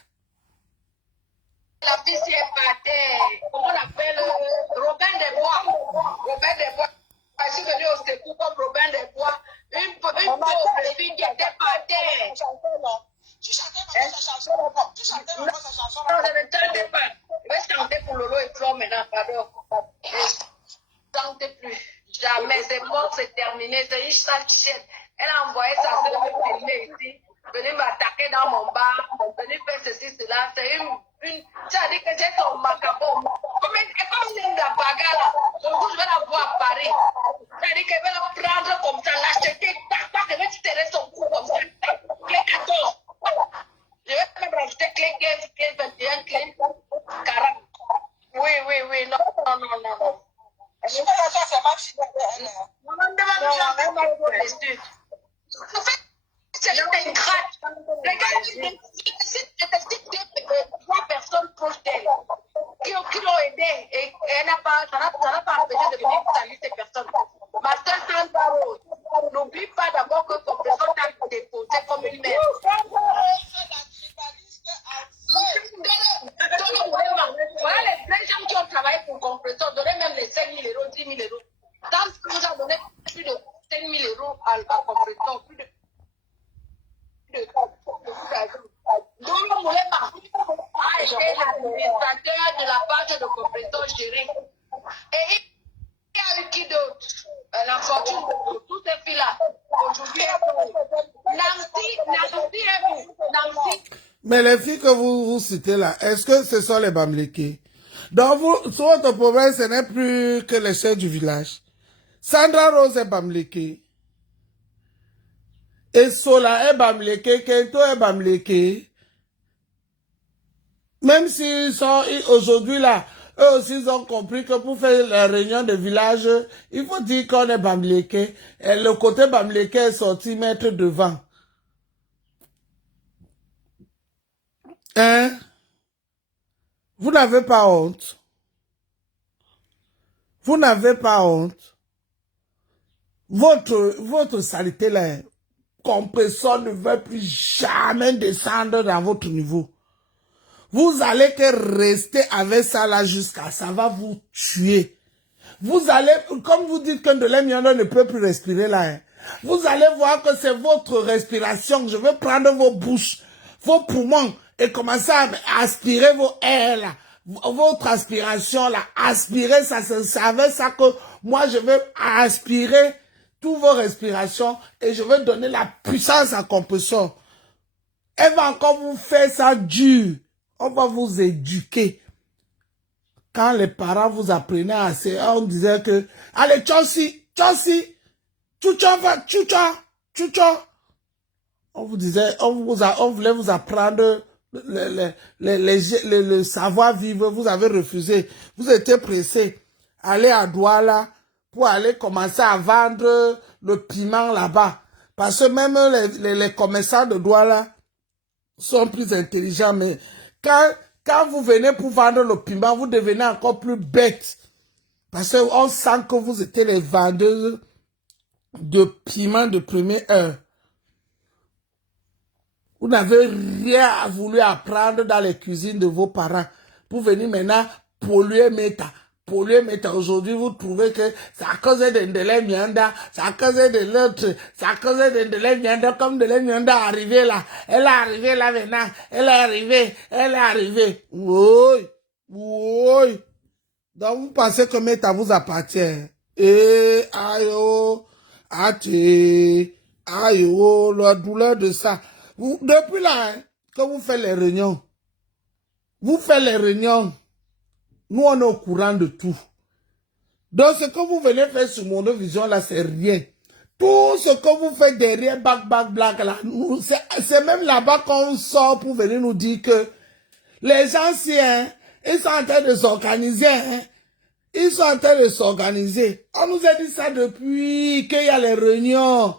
La fille s'y est battée. Comment on appelle Robin des Bois. Robin des Bois. Je suis venue au secours comme Robin des Bois. Une pauvre fille qui était battée. Tu chantais pas sa chanson. Tu chantais pas sa chanson. Non, je ne chantais pas. Je vais chanter pour Lolo et Flo maintenant, pardon. Je ne chantais plus. Jamais. C'est mort, c'est terminé. C'est une sale chienne. Elle a envoyé sa soeur me filmer ici. Venir m'attaquer dans mon bar. Venir faire ceci, cela. C'est une... Tu as dit que j'ai ton macabo. Comme c'est la bagarre là. Donc, je vais la voir à Paris. Tu as dit qu'elle va la prendre comme ça, l'acheter. Tac, tac, elle va tirer son cou comme ça. Clé 14. Je vais même rajouter clé 15, clé 21, clé 40. Oui. Non. Je peux la faire, c'est ma fille. On me demande de c'est une ingrate. Regarde, si je te cite 3 personnes proches d'elle. qui l'ont aidé et ça n'a pas empêché de venir saluer ces personnes. Ma soeur Sandra Rose, n'oublie pas d'abord que ton personne t'a déposé comme une mère. Voilà les gens qui ont travaillé pour Compressor, donnaient même les 5 000 euros, 10 000 euros. Tant que nous avons donné plus de 5 000 euros à Compressor, plus de Doyo Moulema a été l'administrateur de la page de Compressor gérée. Et il y a eu qui d'autre? La fortune de tous ces filles-là. Aujourd'hui, Nancy. Mais les filles que vous citez là, est-ce que ce sont les Bamlékés? Donc vous, sur votre province, ce n'est plus que les chefs du village. Sandra Rose est Bamléké. Et Sola est Bamléké, Kento est Bamléké. Même s'ils sont aujourd'hui là, eux aussi ils ont compris que pour faire la réunion de village, il faut dire qu'on est Bamléké. Et le côté Bamléké est sorti mettre devant. Hein? Vous n'avez pas honte? Vous n'avez pas honte? Votre saleté là, Compressor ne veut plus jamais descendre dans votre niveau. Vous allez que rester avec ça là jusqu'à ça va vous tuer. Vous allez, comme vous dites que Ndelem Yanda ne peut plus respirer là, hein, vous allez voir que c'est votre respiration. Je vais prendre vos bouches, vos poumons et commencer à aspirer vos airs là. Votre aspiration là, aspirer ça, c'est avec ça que moi je vais aspirer toutes vos respirations et je vais donner la puissance à Compressor. Elle va encore vous faire ça dur. On va vous éduquer. Quand les parents vous apprenaient assez, on disait que, allez, Chossi, Tchoucha, va, Tchoucha. On vous disait, on voulait vous apprendre le savoir-vivre. Vous avez refusé. Vous étiez pressé. Allez à Douala pour aller commencer à vendre le piment là-bas. Parce que même les commerçants de Douala sont plus intelligents, mais quand vous venez pour vendre le piment, vous devenez encore plus bête. Parce qu'on sent que vous êtes les vendeurs de piment de première heure. Vous n'avez rien voulu apprendre dans les cuisines de vos parents. Pour venir maintenant polluer Meta. Aujourd'hui, vous trouvez que c'est à cause de Ndelem Yanda, c'est à cause de l'autre, c'est à cause de Ndelem Yanda, comme Ndelem Yanda est arrivé là. Elle est arrivée là maintenant. Elle est arrivée. Oui. Donc, vous pensez que Meta vous appartient. Aïe, la douleur de ça. Depuis là, hein, que vous faites les réunions, nous on est au courant de tout. Donc ce que vous venez faire sur Monovision là, c'est rien. Tout ce que vous faites derrière black là, c'est même là-bas qu'on sort pour venir nous dire que les anciens, ils sont en train de s'organiser. Hein. Ils sont en train de s'organiser. On nous a dit ça depuis qu'il y a les réunions.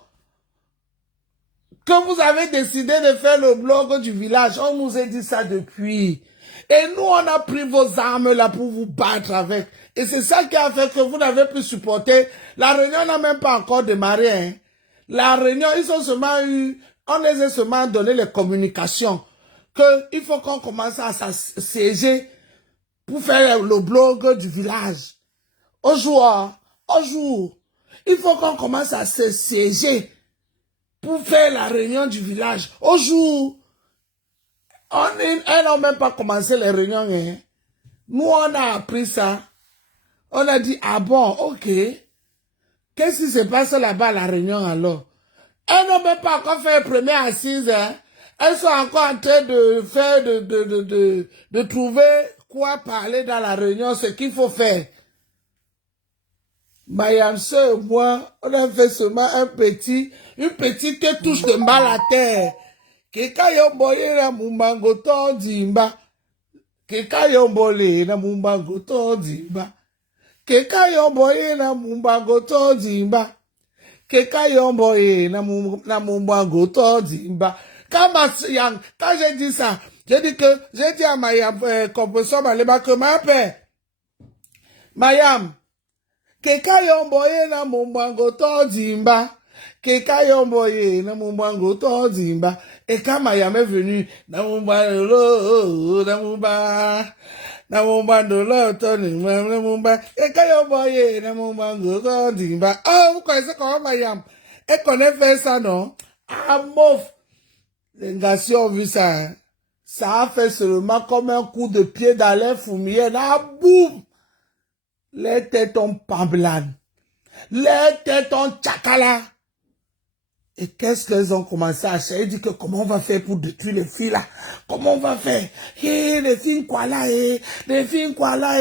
Que vous avez décidé de faire le blog du village, on nous a dit ça depuis. Et nous, on a pris vos armes là pour vous battre avec. Et c'est ça qui a fait que vous n'avez plus supporté. La réunion n'a même pas encore démarré. Hein. La réunion, ils ont seulement eu, on les a seulement donné les communications. Il faut qu'on commence à s'assiéger pour faire le blog du village. Au jour, il faut qu'on commence à s'assiéger pour faire la réunion du village. Au jour, elles n'ont même pas commencé les réunions. Hein. Nous, on a appris ça. On a dit, ah bon, ok. Qu'est-ce qui se passe là-bas à la réunion alors? Elles n'ont même pas encore fait la première assise. Hein. Elles sont encore en train de faire, de trouver quoi parler dans la réunion, ce qu'il faut faire. Mayamse et moi, on a fait seulement une petite touche de mal à terre. Keka yombole na mumbango tondimba. Keka yombole na mumbango tondimba. Keka yombole na mumbango tondimba. Keka yombole na mumbango tondimba. Quand j'ai dit ça, J'ai dit à Mayam, compresseur Malema, que ma père, Mayam, Keka yomboye na mumbango to dimba. Keka yomboye na mumbango to dimba. Et quand Mayam est venu, na mumbandolo, na mumba. Na mumbandolo, to dimba, na mumba. Keka yomboye na mumbango to dimba. Oh, vous connaissez comment Mayam? Elle connaît faire ça, non? Ah, mouf. Les gars, si on vu ça, hein? Ça a fait seulement comme un coup de pied dans les fourmilières. Ah, boum! Les têtes ont pamblane. Les têtes ont tchakala. Et qu'est-ce qu'elles ont commencé à chercher? Ils disent que comment on va faire pour détruire les filles là? Comment on va faire? Les filles quoi là? Les filles quoi là?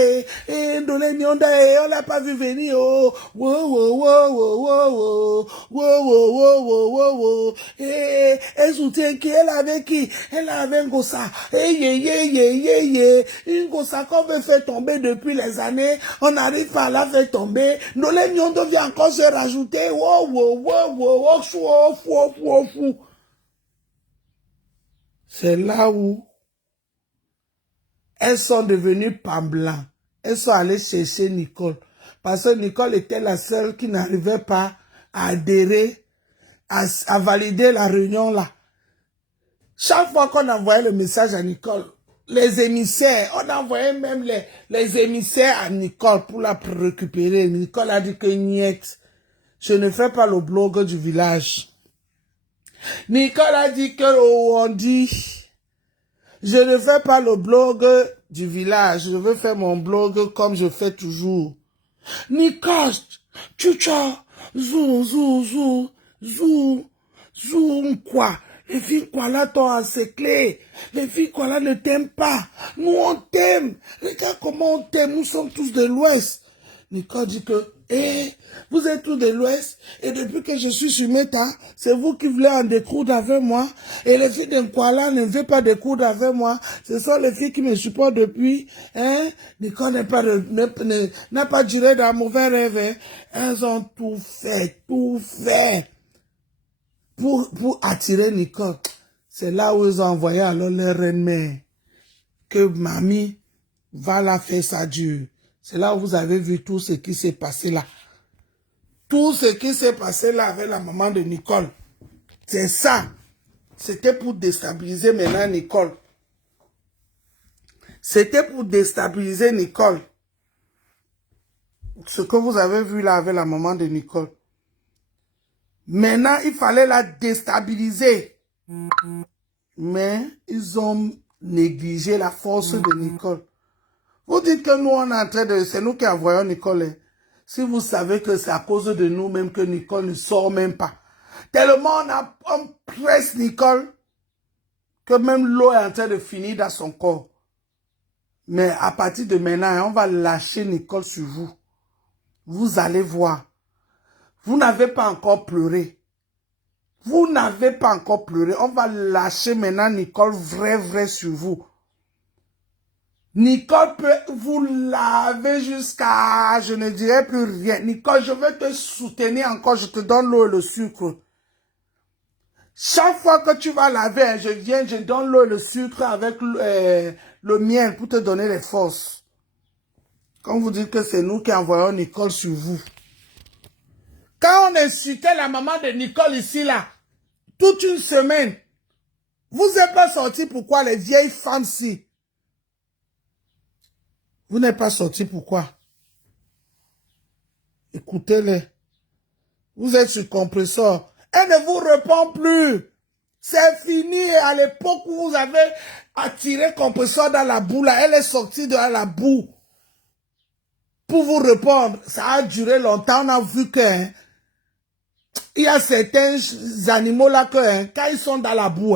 Donné Mionda, on l'a pas vu venir. Oh, wow, wow, wow, wow, wow, wow, wow, wow, wow. Elle soutient qui? Elle avait qui? Elle avait un gossa. Une gossa qu'on veut faire tomber depuis les années. On n'arrive pas à la faire tomber. Donné Mionda vient encore se rajouter. Wow, wow, wow, wow, wow, fou. C'est là où elles sont devenues pamblans. Elles sont allées chercher Nicole. Parce que Nicole était la seule qui n'arrivait pas à adhérer, à valider la réunion là. Chaque fois qu'on envoyait le message à Nicole, les émissaires, on envoyait même les émissaires à Nicole pour la récupérer. Nicole a dit que niet, je ne ferai pas le blog du village. Nicole a dit que on dit, je ne fais pas le blog du village, je veux faire mon blog comme je fais toujours. Nicole, tchoucha, zou, quoi? Les filles quoi là t'ont encerclé. Les filles quoi là ne t'aiment pas. Nous on t'aime. Regarde comment on t'aime, nous sommes tous de l'Ouest. Nicole dit que, vous êtes tous de l'Ouest, et depuis que je suis sur Meta, c'est vous qui voulez en découdre avec moi, et les filles d'Nkwala ne veulent pas découdre avec moi, ce sont les filles qui me supportent depuis, Nicole n'a pas duré dans mauvais rêve, hein. Elles ont tout fait, pour attirer Nicole. C'est là où ils ont envoyé alors leur reine-mère, que mamie va la faire ça dure. C'est là où vous avez vu tout ce qui s'est passé là. Tout ce qui s'est passé là avec la maman de Nicole. C'est ça. C'était pour déstabiliser maintenant Nicole. C'était pour déstabiliser Nicole. Ce que vous avez vu là avec la maman de Nicole. Maintenant, il fallait la déstabiliser. Mais ils ont négligé la force de Nicole. Vous dites que nous, on est en train de... C'est nous qui envoyons Nicole. Si vous savez que c'est à cause de nous-mêmes que Nicole ne sort même pas. Tellement on presse Nicole que même l'eau est en train de finir dans son corps. Mais à partir de maintenant, on va lâcher Nicole sur vous. Vous allez voir. Vous n'avez pas encore pleuré. Vous n'avez pas encore pleuré. On va lâcher maintenant Nicole vrai sur vous. Nicole peut vous laver jusqu'à, je ne dirai plus rien. Nicole, je vais te soutenir encore, je te donne l'eau et le sucre. Chaque fois que tu vas laver, je donne l'eau et le sucre avec le miel pour te donner les forces. Quand vous dites que c'est nous qui envoyons Nicole sur vous. Quand on insultait la maman de Nicole ici, là, toute une semaine, vous n'êtes pas sortis pourquoi les vieilles femmes-ci? Vous n'êtes pas sortis pourquoi? Écoutez-les. Vous êtes sur compresseur. Elle ne vous répond plus. C'est fini. À l'époque où vous avez attiré compresseur dans la boue, là, elle est sortie de la boue. Pour vous répondre, ça a duré longtemps. On a vu que il y a certains animaux là que quand ils sont dans la boue,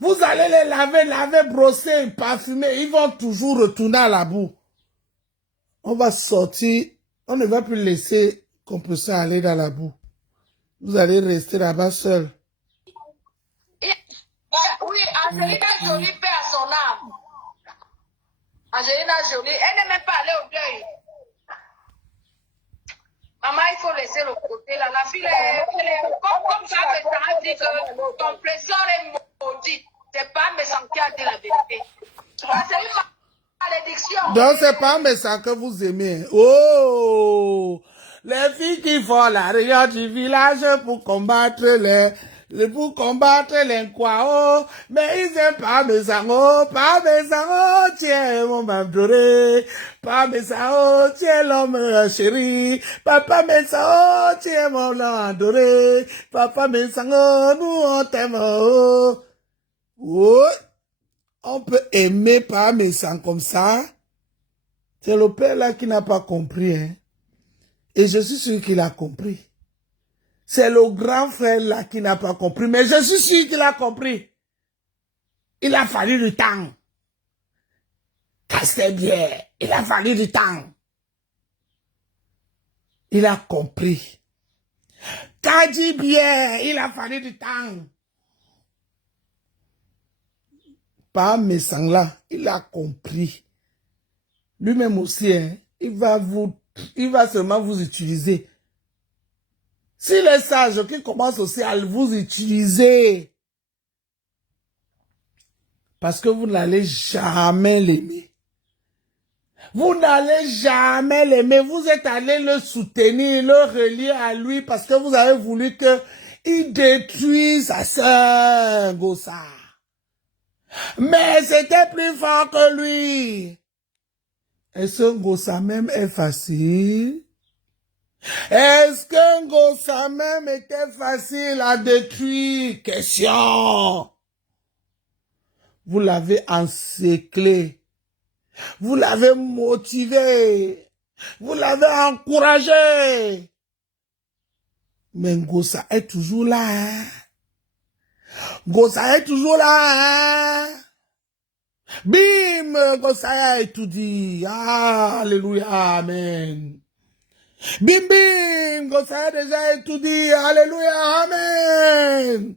vous allez les laver, brosser, parfumer. Ils vont toujours retourner à la boue. On va sortir. On ne va plus laisser compresseur aller dans la boue. Vous allez rester là-bas seul. Oui, Angelina Jolie paie à son âme. Angelina Jolie, elle n'est même pas allée au deuil. Maman, il faut laisser le côté là. La fille, comme ça, ça dit que ton presseur est maudit. C'est pas mes qui a dit la vérité. Donc, c'est pas mes ça que vous aimez. Oh! Les filles qui font la réunion du village pour combattre les quoi, oh, mais ils aiment pas mes sangs, pas mes sangs, tiens, mon m'adoré, pas mes sangs, tiens, l'homme chéri, papa mes sangs, tiens, mon l'homme adoré, papa mes sangs, nous on t'aime, oh. Oh, on peut aimer pas mes sangs comme ça. C'est le père là qui n'a pas compris, hein. Et je suis sûr qu'il a compris. C'est le grand frère là qui n'a pas compris, mais je suis sûr qu'il a compris. Il a fallu du temps. Cassez bien, il a fallu du temps. Il a compris. Kadi bien, il a fallu du temps. Pas mes sangs là, il a compris. Lui-même aussi, hein, il va seulement vous utiliser. S'il est sage, qu'il commence aussi à vous utiliser. Parce que vous n'allez jamais l'aimer. Vous n'allez jamais l'aimer. Vous êtes allé le soutenir, le relier à lui parce que vous avez voulu qu'il détruise sa sœur, Gossa. Mais c'était plus fort que lui. Est-ce que Gossa même est facile? Est-ce que Gossa même était facile à détruire? Question. Vous l'avez encerclé. Vous l'avez motivé. Vous l'avez encouragé. Mais Gossa est toujours là. Hein? Gossa est toujours là. Hein? Bim, Gossa a tout dit. Ah, alléluia, amen. Bim, bim, Gossa a déjà tout dit. Alléluia, amen.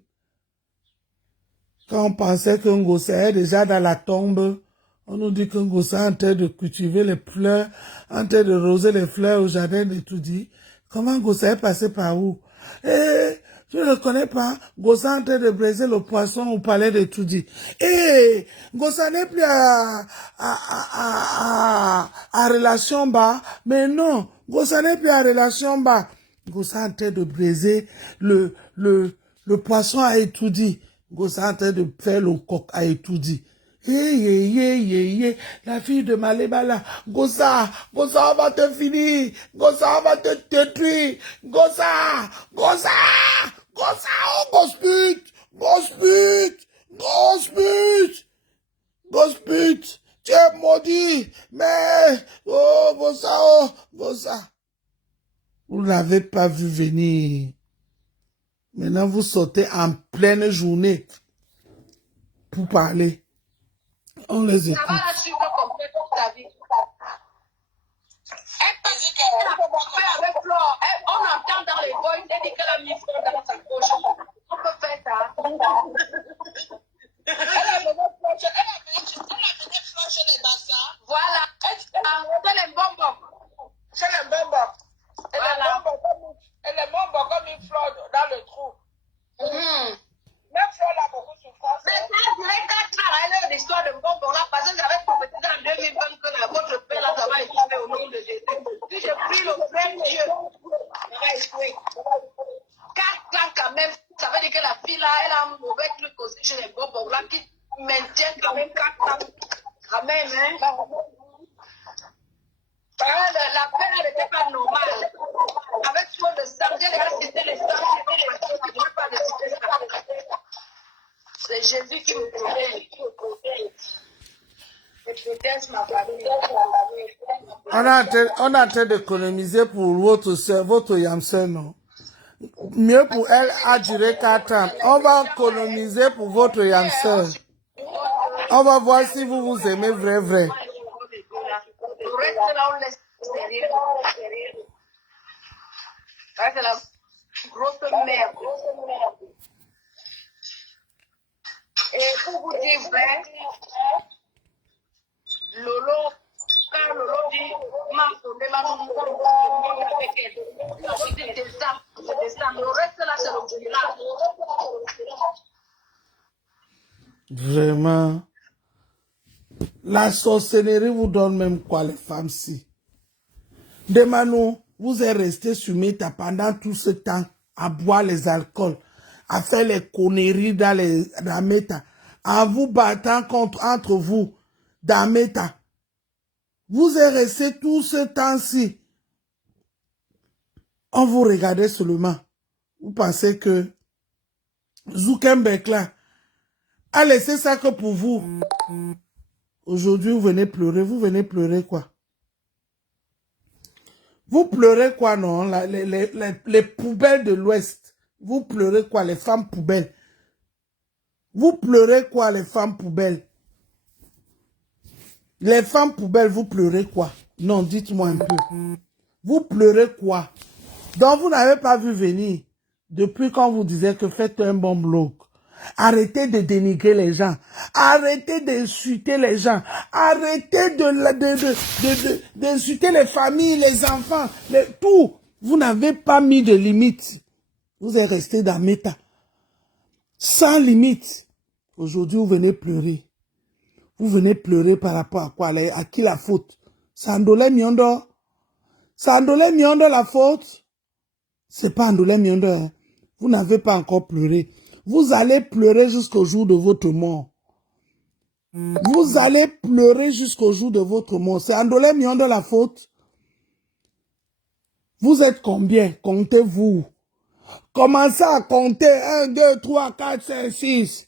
Quand on pensait que Gossa est déjà dans la tombe, on nous dit que Gossa est en train de cultiver les fleurs, en train de roser les fleurs au jardin de tout dit. Comment Gossa est passé par où? Eh, je ne le connais pas. Gossa est en train de briser le poisson au palais de tout dit. Eh, Gossa n'est plus à relation bas. Mais non, Gossa n'est plus à relation bas. Gossa est en train de briser le poisson à étoudi. Gossa est en train de faire le coq à étoudi. La fille de Malébala, Gossa, on va te finir, Gossa, on va te détruire, Gossa, oh, Gosput, tu es maudit, mais, oh, Gossa. Vous ne l'avez pas vu venir. Maintenant, vous sortez en pleine journée pour parler. On les écoute. Ça va la suivre complète toute ta vie. Elle fait avec Flore. On entend dans les voix, elle dit qu'elle a mis Flore dans sa poche. On peut faire ça. Elle a venu flancher les bassins. Voilà. C'est les bonbons. C'est les bonbons. Voilà. Elle est bonbons comme une fleur dans le trou. Même fleur a beaucoup de souffrance. Mais ça, je dirais qu'elle a l'histoire de bonbons là, parce que j'avais prophétisé en 2020 que votre père là, ça va échouer au nom de Jésus. Si je prie le vrai Dieu, ça va échouer. 4 ans quand même, ça veut dire que la fille là, elle a un mauvais truc aussi chez les bonbons là, qui maintient quand même 4 ans. Quand même, hein. La peine, elle n'était pas normale. Avec trop de sang, j'ai déjà cité les sangs, je ne vais pas les citer ça. C'est Jésus qui me protège. Il protège ma famille. On a en train d'économiser pour votre soeur, votre Yamsel, non? Mieux pour elle a duré 4 ans. On va économiser pour votre Yamsel. On va voir si vous vous aimez vrai. Le reste là, on laisse derrière. C'est la grosse merde. Et pour vous dire vrai, Lolo, quand Lolo dit, c'est descend. Le reste là, c'est le village. Vraiment. La sorcellerie vous donne même quoi, les femmes-ci? Demandons, vous êtes resté sur Meta pendant tout ce temps à boire les alcools, à faire les conneries dans la Meta, en vous battant entre vous dans Meta. Vous êtes resté tout ce temps-ci. On vous regardait seulement. Vous pensez que Zuckerberg là a laissé ça que pour vous. Aujourd'hui, vous venez pleurer. Vous venez pleurer quoi? Vous pleurez quoi, non? Les poubelles de l'Ouest. Vous pleurez quoi, les femmes poubelles? Vous pleurez quoi, les femmes poubelles? Les femmes poubelles, vous pleurez quoi? Non, dites-moi un peu. Vous pleurez quoi? Donc, vous n'avez pas vu venir depuis quand vous disiez que faites un bon blog. Arrêtez de dénigrer les gens. Arrêtez d'insulter les gens. Arrêtez d'insulter les familles, les enfants, tout. Vous n'avez pas mis de limite. Vous êtes resté dans Meta. Sans limite. Aujourd'hui, vous venez pleurer. Vous venez pleurer par rapport à quoi? À qui la faute? C'est Andolé Miondo. C'est Andolé Miondo la faute? C'est pas Andolé Miondo. Hein. Vous n'avez pas encore pleuré. Vous allez pleurer jusqu'au jour de votre mort. Vous allez pleurer jusqu'au jour de votre mort. C'est Andolé Miondo la faute? Vous êtes combien? Comptez-vous. Commencez à compter 1, 2, 3, 4, 5, 6.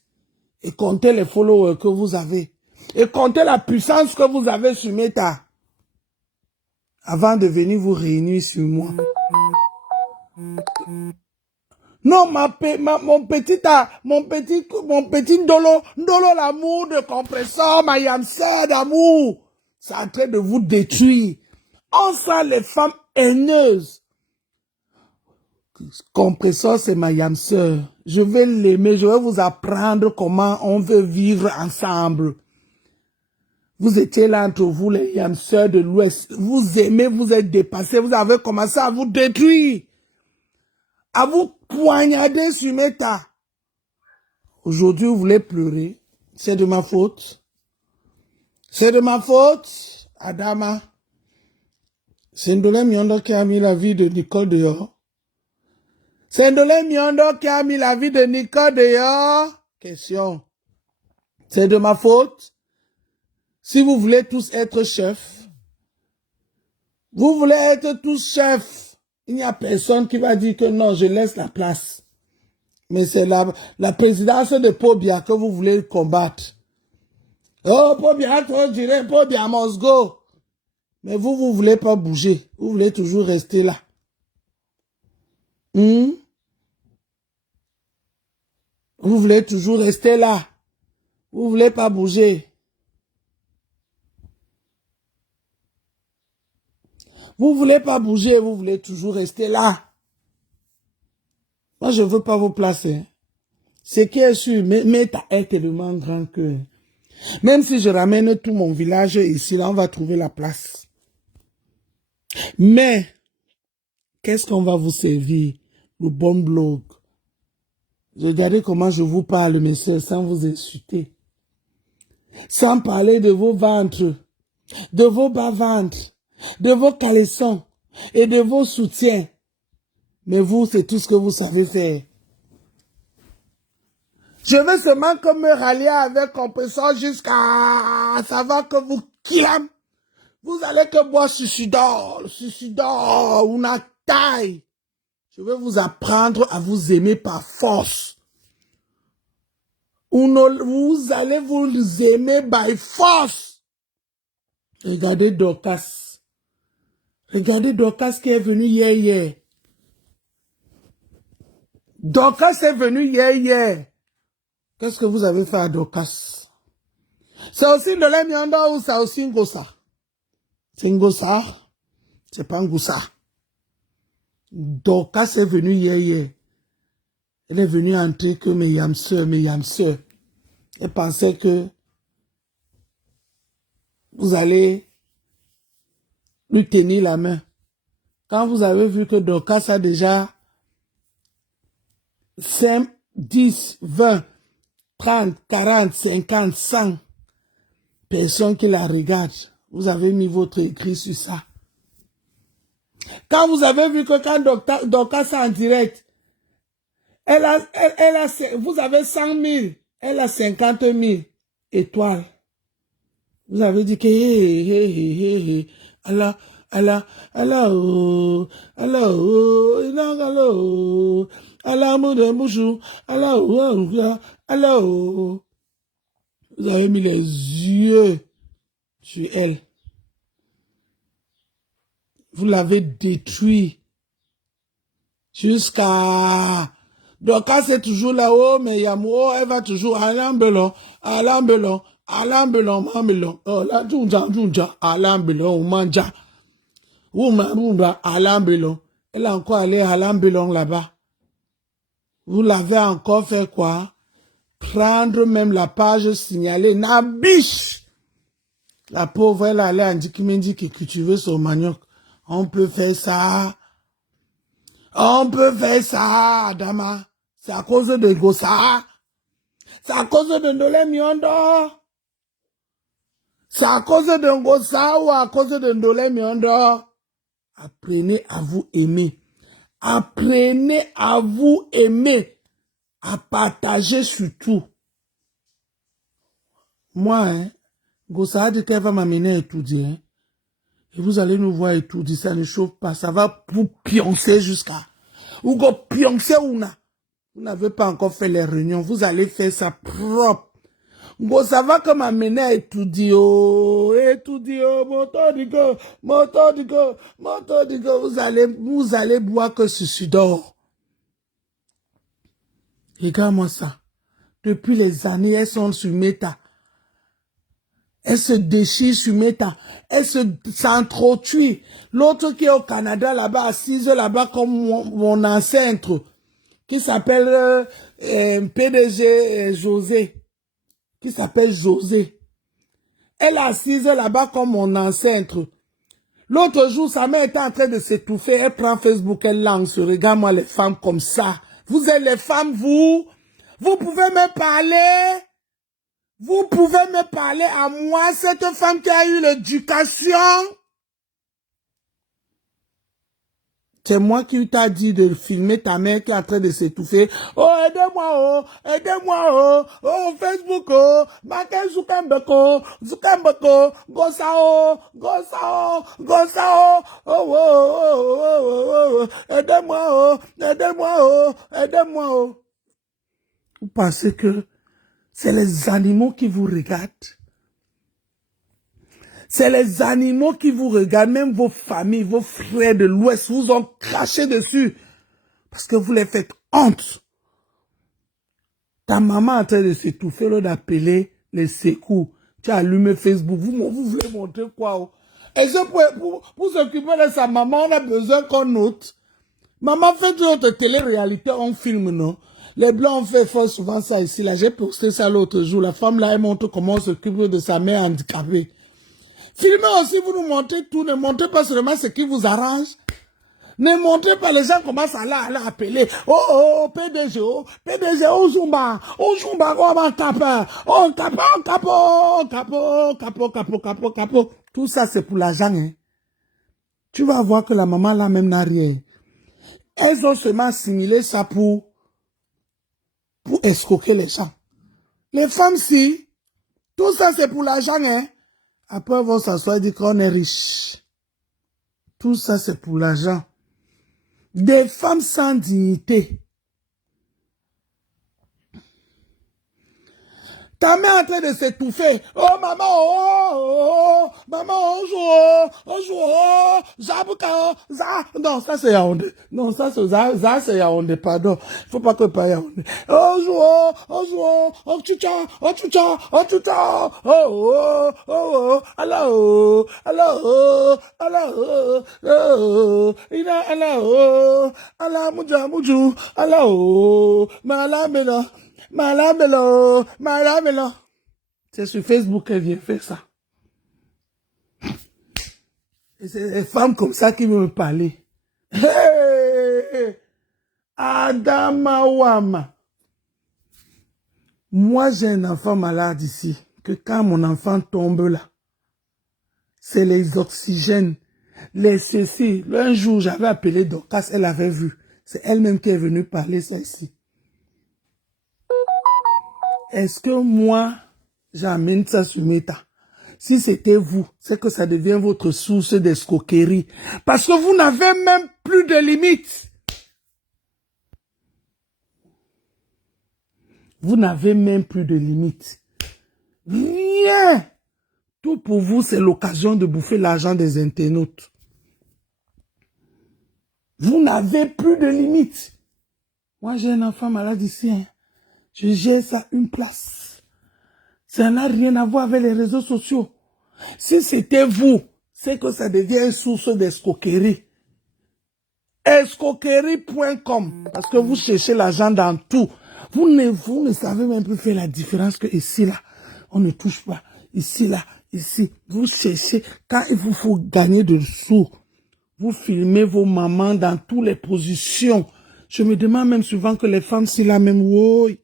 Et comptez les followers que vous avez. Et comptez la puissance que vous avez sur Meta. Avant de venir vous réunir sur moi. Non, mon petit Ndolo l'amour de compresseur, ma yamseur d'amour. C'est en train de vous détruire. On sent les femmes haineuses. Compresseur, c'est ma yamseur. Je vais l'aimer, je vais vous apprendre comment on veut vivre ensemble. Vous étiez là entre vous, les yamseurs de l'Ouest. Vous aimez, vous êtes dépassés, vous avez commencé à vous détruire. À vous poignarder sur Meta. Aujourd'hui, vous voulez pleurer. C'est de ma faute. C'est de ma faute, Adama. C'est Ndolé Miondo qui a mis la vie de Nicole dehors. C'est Ndolé Miondo qui a mis la vie de Nicole dehors. Question. C'est de ma faute. Si vous voulez tous être chefs, vous voulez être tous chefs. Il n'y a personne qui va dire que non, je laisse la place. Mais c'est la présidence de Pobia que vous voulez combattre. Oh, Pobia, toi, je dirais, Pobia, must go. Mais vous voulez pas bouger. Vous voulez toujours rester là. Vous voulez toujours rester là. Vous voulez pas bouger. Vous voulez pas bouger, vous voulez toujours rester là. Moi, je veux pas vous placer. Ce qui est sûr, Meta est tellement grand que même si je ramène tout mon village ici, là, on va trouver la place. Mais, qu'est-ce qu'on va vous servir? Le bon blog. Regardez comment je vous parle, mes soeurs, sans vous insulter. Sans parler de vos ventres, de vos bas-ventres, de vos caleçons et de vos soutiens. Mais vous, c'est tout ce que vous savez faire. Je veux seulement que me rallier avec compresseur jusqu'à savoir que vous kiam. Vous allez que boire sucidor, une taille. Je vais vous apprendre à vous aimer par force. Vous allez vous aimer by force. Regardez Dorcas. Regardez Dorcas qui est venu hier. Dorcas est venu hier. Qu'est-ce que vous avez fait à Dorcas? C'est aussi Ndolé Miondo ou c'est aussi Ngosa? C'est Ngosa. C'est pas Ngosa. Dorcas est venu hier. Elle est venue entrer que mes yamseurs. Elle pensait que vous allez lui tenir la main. Quand vous avez vu que Dorcas a déjà 5, 10, 20, 30, 40, 50, 100 personne qui la regarde. Vous avez mis votre écrit sur ça. Quand vous avez vu que quand Dorcas est en direct, vous avez 100 000, elle a 50 000 étoiles. Vous avez dit que Allah, Allah, Allah, oh, Allah, oh, Allah, Allah, Allah, oh. Vous avez mis les yeux sur elle. Vous l'avez détruit jusqu'à... Donc, quand c'est toujours là-haut, mais Yamo, elle va toujours à l'ambelon, à l'ambelon, à l'ambelon, m'ambelon. Oh, là, djunja, à l'ambelon, manja. Oumba, à l'ambelon. Elle a encore allé à l'ambelon là-bas. Vous l'avez encore fait quoi? Prendre même la page signalée. Nabiche! La pauvre, elle allait en dit qui me dit que tu veux son manioc. On peut faire ça. On peut faire ça, Adama. C'est à cause de Gossa. C'est à cause de Ndolé Miondo. C'est à cause de Gossa ou à cause de Ndolé Miondo. Apprenez à vous aimer. Apprenez à vous aimer. À partager surtout. Moi, Gossa a dit qu'elle va m'amener à étudier. Hein. Et vous allez nous voir étudier, ça ne chauffe pas. Ça va vous pioncer jusqu'à... Ou go pioncer ou na. Vous n'avez pas encore fait les réunions. Vous allez faire ça propre. Go, ça va comme m'amener à étudier. Étudier, moto digo. Vous allez boire que ceci d'or. Regarde-moi ça. Depuis les années, elles sont sur Meta. Elles se déchirent sur Meta. Elles s'entretuent. L'autre qui est au Canada, là-bas, assise là-bas comme mon ancêtre, qui s'appelle PDG José. Qui s'appelle José. Elle est assise là-bas comme mon ancêtre. L'autre jour, sa mère était en train de s'étouffer. Elle prend Facebook, elle lance. Regarde-moi les femmes comme ça. Vous êtes les femmes, vous. Vous pouvez me parler. Vous pouvez me parler à moi, cette femme qui a eu l'éducation. C'est moi qui t'a dit de filmer ta mère qui est en train de s'étouffer. Oh, aidez-moi, oh, Facebook, oh, Maken Zukambeko, Gossao, oh, aidez-moi, aidez-moi. Vous pensez que c'est les animaux qui vous regardent? C'est les animaux qui vous regardent, même vos familles, vos frères de l'Ouest vous ont craché dessus. Parce que vous les faites honte. Ta maman est en train de s'étouffer, là, d'appeler les secours. Tu as allumé Facebook, vous voulez montrer quoi? Et pour s'occuper de sa maman, on a besoin qu'on note. Maman fait notre télé-réalité, on filme, non? Les Blancs ont fait fort souvent ça ici, là. J'ai posté ça l'autre jour. La femme, là, elle montre comment on s'occupe de sa mère handicapée. Filmez aussi, vous nous montrez tout. Ne montrez pas seulement ce qui vous arrange. Ne montrez pas, les gens commencent à l'appeler. Oh, PDG, oh, Zumba, oh, capo. Tout ça, c'est pour l'argent, hein. Tu vas voir que la maman, là, même n'a rien. Elles ont seulement assimilé ça pour escroquer les gens. Les femmes, si, tout ça, c'est pour l'argent, hein. Après, elles vont s'asseoir et dire qu'on est riche. Tout ça, c'est pour l'argent. Des femmes sans dignité. Ta mère est en train de s'étouffer. Oh, maman, maman, on joue, Zabuka, non, ça c'est Yaoundé. Non, ça c'est Yaoundé, pardon. Faut pas que pas Yaoundé. On joue, on chucha, muju, malamelo. C'est sur Facebook qu'elle vient faire ça. Et c'est des femmes comme ça qui veulent me parler. Hey! Adama Wama. Moi, j'ai un enfant malade ici. que quand mon enfant tombe là, c'est les oxygènes, les ceci. Un jour, j'avais appelé Dorcas, elle avait vu. C'est elle-même qui est venue parler ça ici. Est-ce que moi, j'amène ça sur Meta? Si c'était vous, c'est que ça devient votre source d'escroquerie. Parce que vous n'avez même plus de limites. Vous n'avez même plus de limites. Rien. Tout pour vous, c'est l'occasion de bouffer l'argent des internautes. Vous n'avez plus de limites. Moi, j'ai un enfant malade ici. Hein. Je gère ça une place. Ça n'a rien à voir avec les réseaux sociaux. Si c'était vous, c'est que ça devient une source d'escroquerie. Escroquerie.com. Parce que vous cherchez l'argent dans tout. Vous ne savez même plus faire la différence que ici, là, on ne touche pas. Ici, là, ici. Vous cherchez, quand il vous faut gagner de sous, vous filmez vos mamans dans toutes les positions. Je me demande même souvent que les femmes, c'est la même, oui.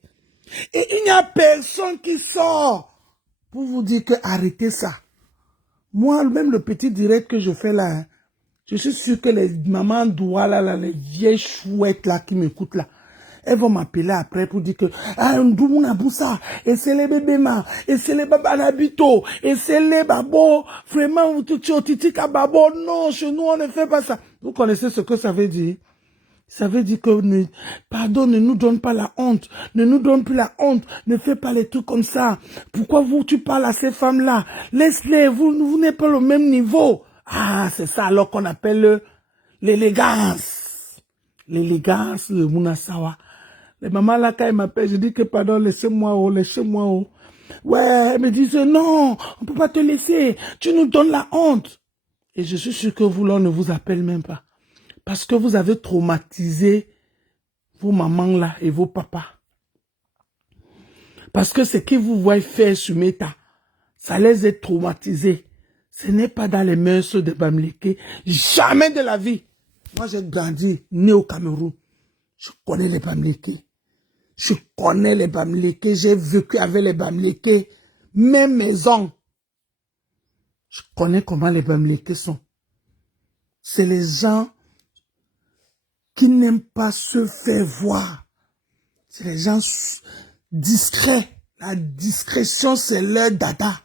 Et il n'y a personne qui sort pour vous dire que arrêtez ça. Moi, même le petit direct que je fais là, hein, je suis sûr que les mamans douala là, les vieilles chouettes là qui m'écoutent là, elles vont m'appeler après pour dire que ah Ndoumouna Boussa, et c'est les bébés ma, et c'est les babanabito, et c'est les babos, vraiment tout titika babo, non, chez nous on ne fait pas ça. Vous connaissez ce que ça veut dire? Ça veut dire que, pardon, ne nous donne pas la honte. Ne nous donne plus la honte. Ne fais pas les trucs comme ça. Pourquoi tu parles à ces femmes-là? Laisse-les, vous n'êtes pas au même niveau. Ah, c'est ça alors qu'on appelle l'élégance. L'élégance, le Munasawa. Les mamans là, quand elles m'appellent, je dis que pardon, laissez-moi, oh, laissez-moi, oh. Ouais, elles me disent non, on peut pas te laisser. Tu nous donnes la honte. Et je suis sûr que vous, là, on ne vous appelle même pas. Parce que vous avez traumatisé vos mamans là et vos papas. Parce que ce que vous voyez faire sur Meta, ça les a traumatisés. Ce n'est pas dans les mœurs de Bamileke. Jamais de la vie. Moi, j'ai grandi, né au Cameroun. Je connais les Bamileke. Je connais les Bamileke. J'ai vécu avec les Bamileke. Même maison. Je connais comment les Bamileke sont. C'est les gens qui n'aiment pas se faire voir. C'est les gens discrets. La discrétion, c'est leur dada.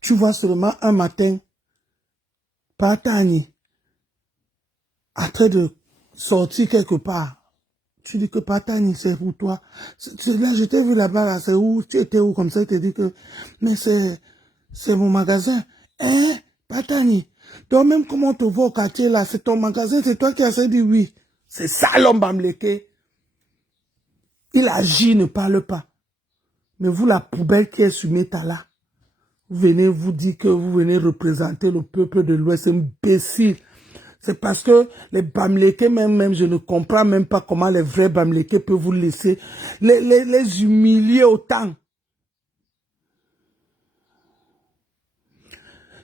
Tu vois seulement un matin, Patani, en train de sortir quelque part. Tu dis que Patani, c'est pour toi. Là, je t'ai vu là-bas, là, c'est où? Tu étais où comme ça? Tu te dis que, mais c'est mon magasin. Hein? Patani. Donc même comment on te voit au quartier là, c'est ton magasin, c'est toi qui as dit oui. C'est ça l'homme Bamileke. Il agit, ne parle pas. Mais vous, la poubelle qui est sur Meta là, vous venez vous dire que vous venez représenter le peuple de l'Ouest, imbécile. C'est parce que les Bamileke, même, je ne comprends même pas comment les vrais Bamileke peuvent vous laisser, les humilier autant.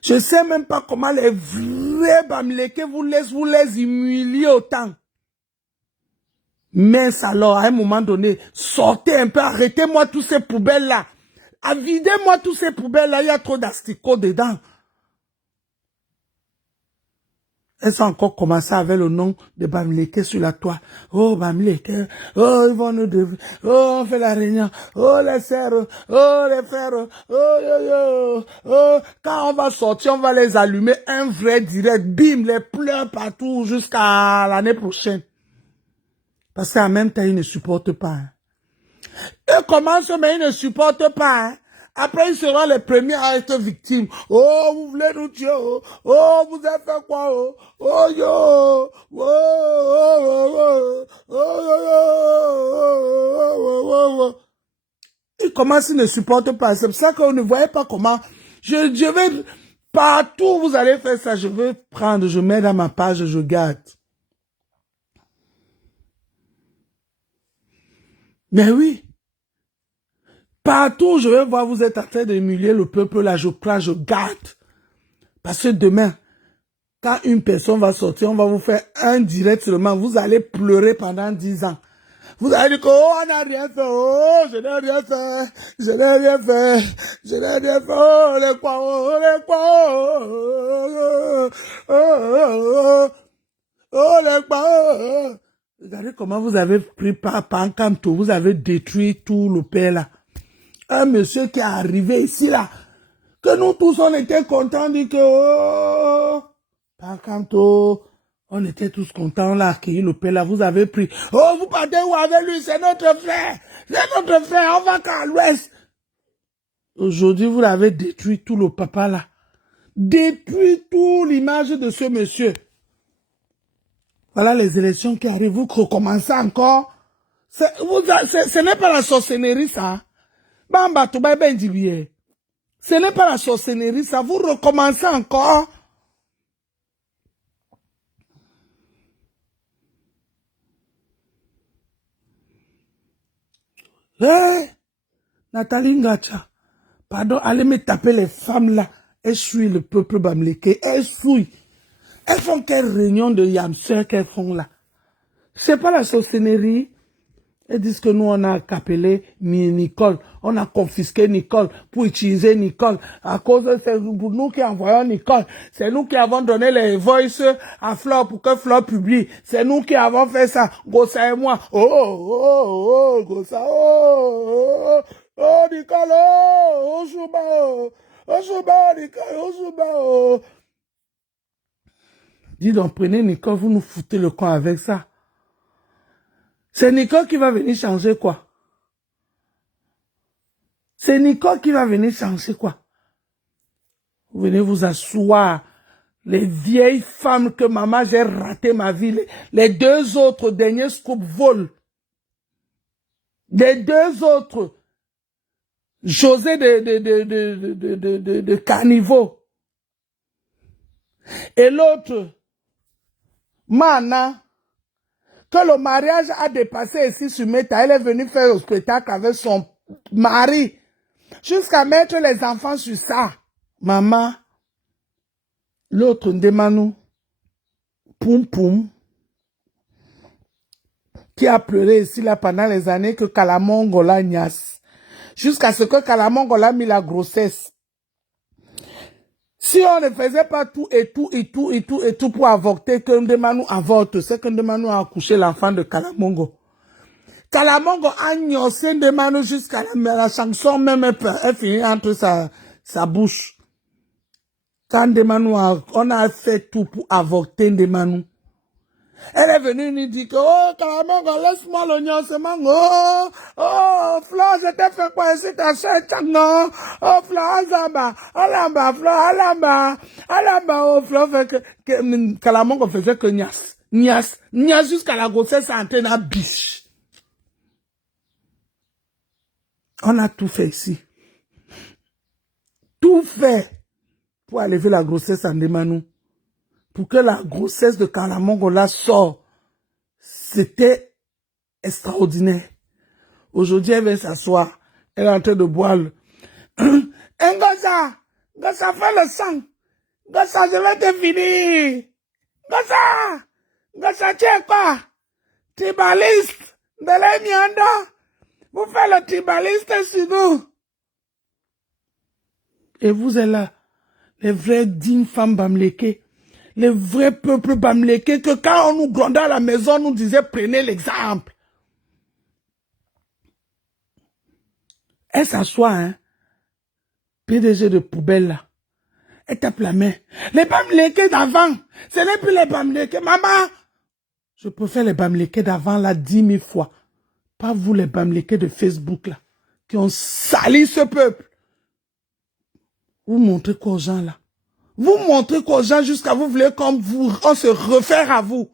Je ne sais même pas comment les vrais Bamileke vous les humilier autant. Mais alors, à un moment donné, sortez un peu, arrêtez-moi tous ces poubelles-là. Videz-moi tous ces poubelles-là, il y a trop d'asticots dedans. Elles ont encore commencé avec le nom de Bamileke sur la toile. Oh, Bamileke, oh, ils vont nous devenir, oh, on fait la réunion, oh, les sœurs, oh, les frères, oh, yo, yo, oh, quand on va sortir, on va les allumer, un vrai direct, bim, les pleurs partout jusqu'à l'année prochaine. Parce qu'en même temps, ils ne supportent pas. Hein. Ils commencent, mais ils ne supportent pas. Hein. Après, ils seront les premiers à être victimes. Oh, vous voulez nous tuer. Oh, oh vous avez fait quoi. Oh, oh yo. Oh, oh, oh, oh, oh, oh. Ils commencent, ils ne supportent pas. C'est pour ça qu'on ne voyait pas comment. Je vais, partout où vous allez faire ça, je vais prendre, je mets dans ma page, je garde. Mais oui. Partout où je vais voir, vous êtes en train d'humilier le peuple, là, je prends, je garde. Parce que demain, quand une personne va sortir, on va vous faire un direct seulement, vous allez pleurer pendant 10 ans. Vous avez dit que, oh, on n'a rien fait, oh, je n'ai rien fait, je n'ai rien fait, je n'ai rien fait, oh, les quoi, oh, les quoi, oh, oh, oh, oh, les quoi, oh. Regardez comment vous avez pris par Pancanto, vous avez détruit tout le pays là. Un monsieur qui est arrivé ici là, que nous tous on était contents, dit que, oh, Pancanto, on était tous contents, on a accueilli le père là, vous avez pris. Oh, vous partez où avec lui? C'est notre frère. C'est notre frère, on va qu'à l'ouest. Aujourd'hui, vous l'avez détruit tout le papa là. Détruit tout l'image de ce monsieur. Voilà les élections qui arrivent, vous recommencez encore. Ce n'est pas la sorcellerie ça. Bamba, tout va bien dire. Ce n'est pas la sorcellerie ça, vous recommencez encore. Hey, Nathalie Ngacha, pardon, allez me taper les femmes là. Elles suivent le peuple bamléké. Elles suivent. Elles font quelle réunion de yamseurs qu'elles font là? C'est pas la sorcellerie. Elles disent que nous on a capelé Nicole. On a confisqué Nicole pour utiliser Nicole. À cause de c'est pour nous qui envoyons Nicole. C'est nous qui avons donné les voices à Flore pour que Flore publie. C'est nous qui avons fait ça. Gossa et moi. Oh, Gossa, oh, Nicole, oh, Chouba, Nicole, Chouba. Dis donc, prenez Nicole, vous nous foutez le camp avec ça. C'est Nicole qui va venir changer quoi? C'est Nicole qui va venir changer quoi? Vous venez vous asseoir. Les vieilles femmes que maman, j'ai raté ma vie. Les deux autres derniers scoops volent. Les deux autres. José de Caniveau. Et l'autre, Mana, que le mariage a dépassé ici sur Meta. Elle est venue faire le spectacle avec son mari. Jusqu'à mettre les enfants sur ça. Maman, l'autre Ndemanou, Poum Poum, qui a pleuré ici là pendant les années que Kalamongola niasse. Jusqu'à ce que Kalamongola a mis la grossesse. Si on ne faisait pas tout pour avorter, que Ndemanou avorte, c'est que Ndemanou a accouché l'enfant de Kalamongo. Kalamongo a gnossé Ndemanou jusqu'à la chanson même elle finit entre sa bouche. Quand Ndemanou on a fait tout pour avorter Ndemanou. Elle est venue nous dire que, oh, Kalamongo, laisse-moi le gnossement. Oh, Flore, je t'ai fait quoi ici, ta soeur, non? Oh, Flore, Alamba, oh, Flore, fait que Kalamongo faisait que niasse jusqu'à la grossesse en train de biche. On a tout fait ici. Tout fait pour enlever la grossesse en Ndemanou. Pour que la grossesse de Kalamongo là sorte. C'était extraordinaire. Aujourd'hui, elle vient s'asseoir. Elle est en train de boire. Ngosa, fais le sang. Ngosa, je vais te finir. Ngosa, tu es quoi? Tribaliste de l'Emianda. Vous faites le tribaliste sur nous. Et vous êtes là, les vraies dignes femmes bamlékées. Les vrais peuples bamlékés que quand on nous grondait à la maison, on nous disait prenez l'exemple. Elle s'assoit, hein. PDG de poubelle là. Elle tape la main. Les bamlékés d'avant, ce n'est plus les bamlékés. Maman, je préfère les bamlékés d'avant là 10 000 fois. Pas vous les bamlékés de Facebook là, qui ont sali ce peuple. Vous montrez quoi aux gens là? Vous montrez qu'aux gens jusqu'à vous voulez comme vous, on se refaire à vous.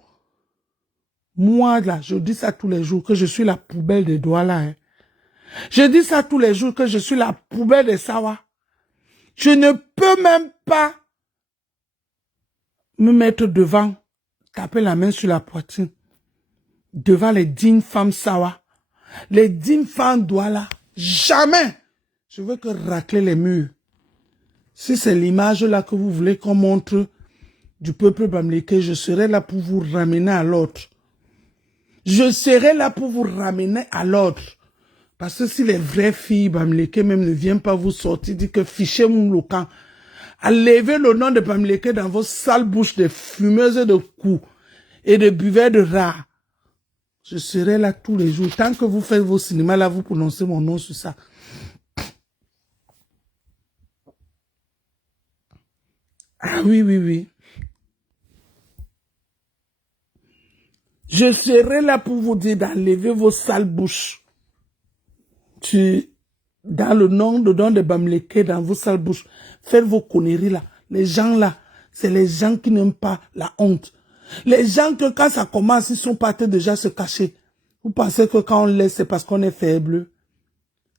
Moi, là, je dis ça tous les jours, que je suis la poubelle des Douala. Hein. Je dis ça tous les jours, que je suis la poubelle des Sawa. Je ne peux même pas me mettre devant, taper la main sur la poitrine, devant les dignes femmes Sawa. Les dignes femmes Douala. Jamais. Je veux que racler les murs. Si c'est l'image là que vous voulez qu'on montre du peuple bamléké, je serai là pour vous ramener à l'autre. Je serai là pour vous ramener à l'ordre. Parce que si les vraies filles Bamileke même ne viennent pas vous sortir, dire que fichez mon locan, enlevez le nom de Bamileke dans vos sales bouches de fumeuses de coups et de buveurs de rats. Je serai là tous les jours. Tant que vous faites vos cinémas, là, vous prononcez mon nom sur ça. Ah oui, oui, oui. Je serai là pour vous dire d'enlever vos sales bouches. Dans le nom de Bamileke, dans vos sales bouches, faites vos conneries là. Les gens là, c'est les gens qui n'aiment pas la honte. Les gens que quand ça commence, ils sont partis déjà se cacher. Vous pensez que quand on laisse, c'est parce qu'on est faible?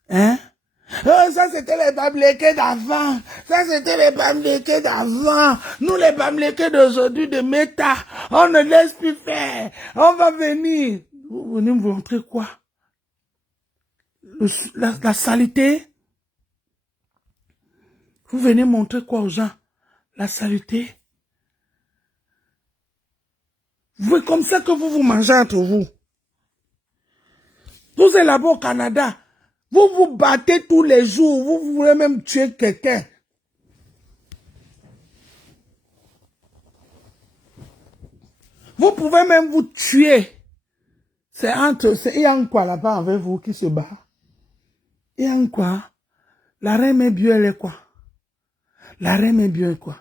Hein? Oh, ça c'était les Bamileke d'avant. Ça c'était les Bamileke d'avant. Nous les Bamileke d'aujourd'hui de méta, on ne laisse plus faire. On va venir. Vous venez me montrer quoi? La saleté? Vous venez montrer quoi aux gens? La saleté? Vous, comme ça que vous vous mangez entre vous. Vous êtes là-bas au Canada. Vous vous battez tous les jours. Vous voulez même tuer quelqu'un. Vous pouvez même vous tuer. C'est Ian quoi là-bas avec vous qui se bat? Ian quoi? La reine est bien, elle est quoi? La reine est bien quoi?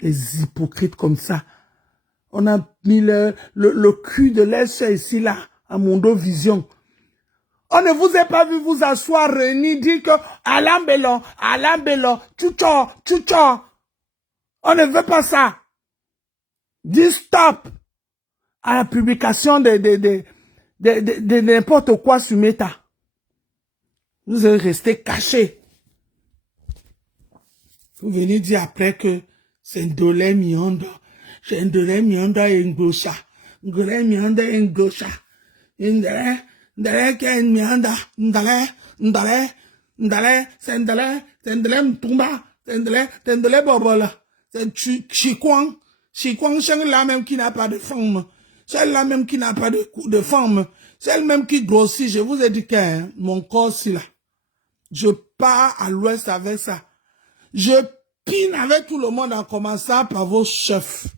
Les hypocrites comme ça. On a mis le cul de l'Est ici là, à Mondo Vision. On ne vous a pas vu vous asseoir réunis, dire que Alain Bellon, tchoucho. On ne veut pas ça. Dis stop à la publication de n'importe quoi sur Meta. Vous allez rester cachés. Vous venez dire après que c'est Ndolé Mionda. C'est Ndolé Mionda et Ngosha. Ndolé Mionda et Ngosha. Ndolé qui Mionda. Ndolé, c'est Ndolé Mtumba. C'est Ndolé Bobola. C'est Chikwang. Chikwang, c'est là même qui n'a pas de forme. C'est là même qui n'a pas de forme. C'est elle-même qui grossit. Je vous ai dit que mon corps, c'est là. Je pars à l'ouest avec ça. Je pine avec tout le monde en commençant par vos chefs.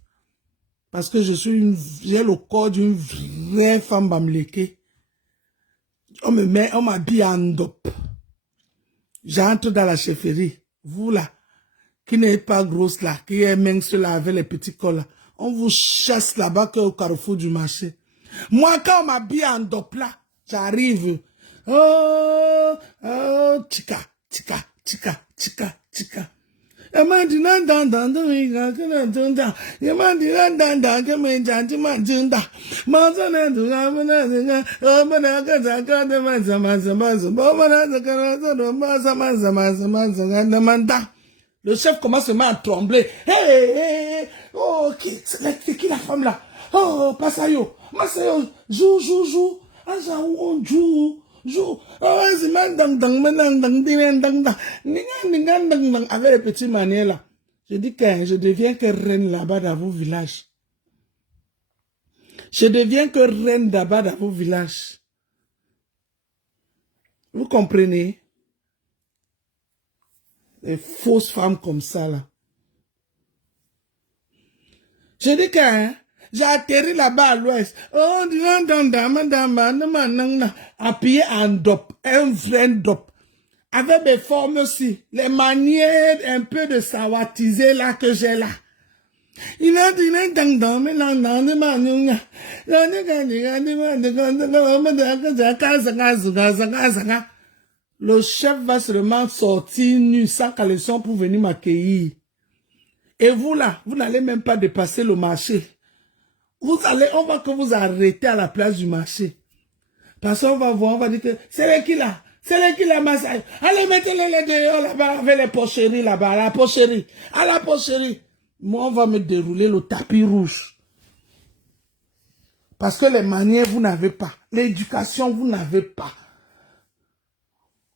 Parce que j'ai le corps d'une vraie femme Bamileke. On m'habille en dop. J'entre dans la chefferie. Vous là, qui n'êtes pas grosse là, qui est mince là avec les petits cols là. On vous chasse là-bas qu'au carrefour du marché. Moi, quand on m'habille en dop là, j'arrive. Oh, chica. Le chef commence à me trembler. Hey, oh, c'est qui la femme là? Oh, Passayo, joue. Avec les petits manières là. Je dis que je deviens que reine là-bas dans vos villages. Je deviens que reine là-bas dans vos villages. Vous comprenez? Les fausses femmes comme ça là. Je dis que j'ai atterri là-bas à l'ouest. Oh, appuyé en dop, un vrai dop. Avec mes formes aussi, les manières un peu de sawatiser là que j'ai là. Le chef va seulement sortir nu sans caleçon pour venir m'accueillir. Et vous là, vous n'allez même pas dépasser le marché. On va que vous arrêter à la place du marché. Parce qu'on va voir, on va dire que c'est qui là? C'est qui là, Massaï? Allez, mettez-les dehors là-bas avec les pocheries là-bas, à la pocherie. Moi, on va me dérouler le tapis rouge. Parce que les manières, vous n'avez pas. L'éducation, vous n'avez pas.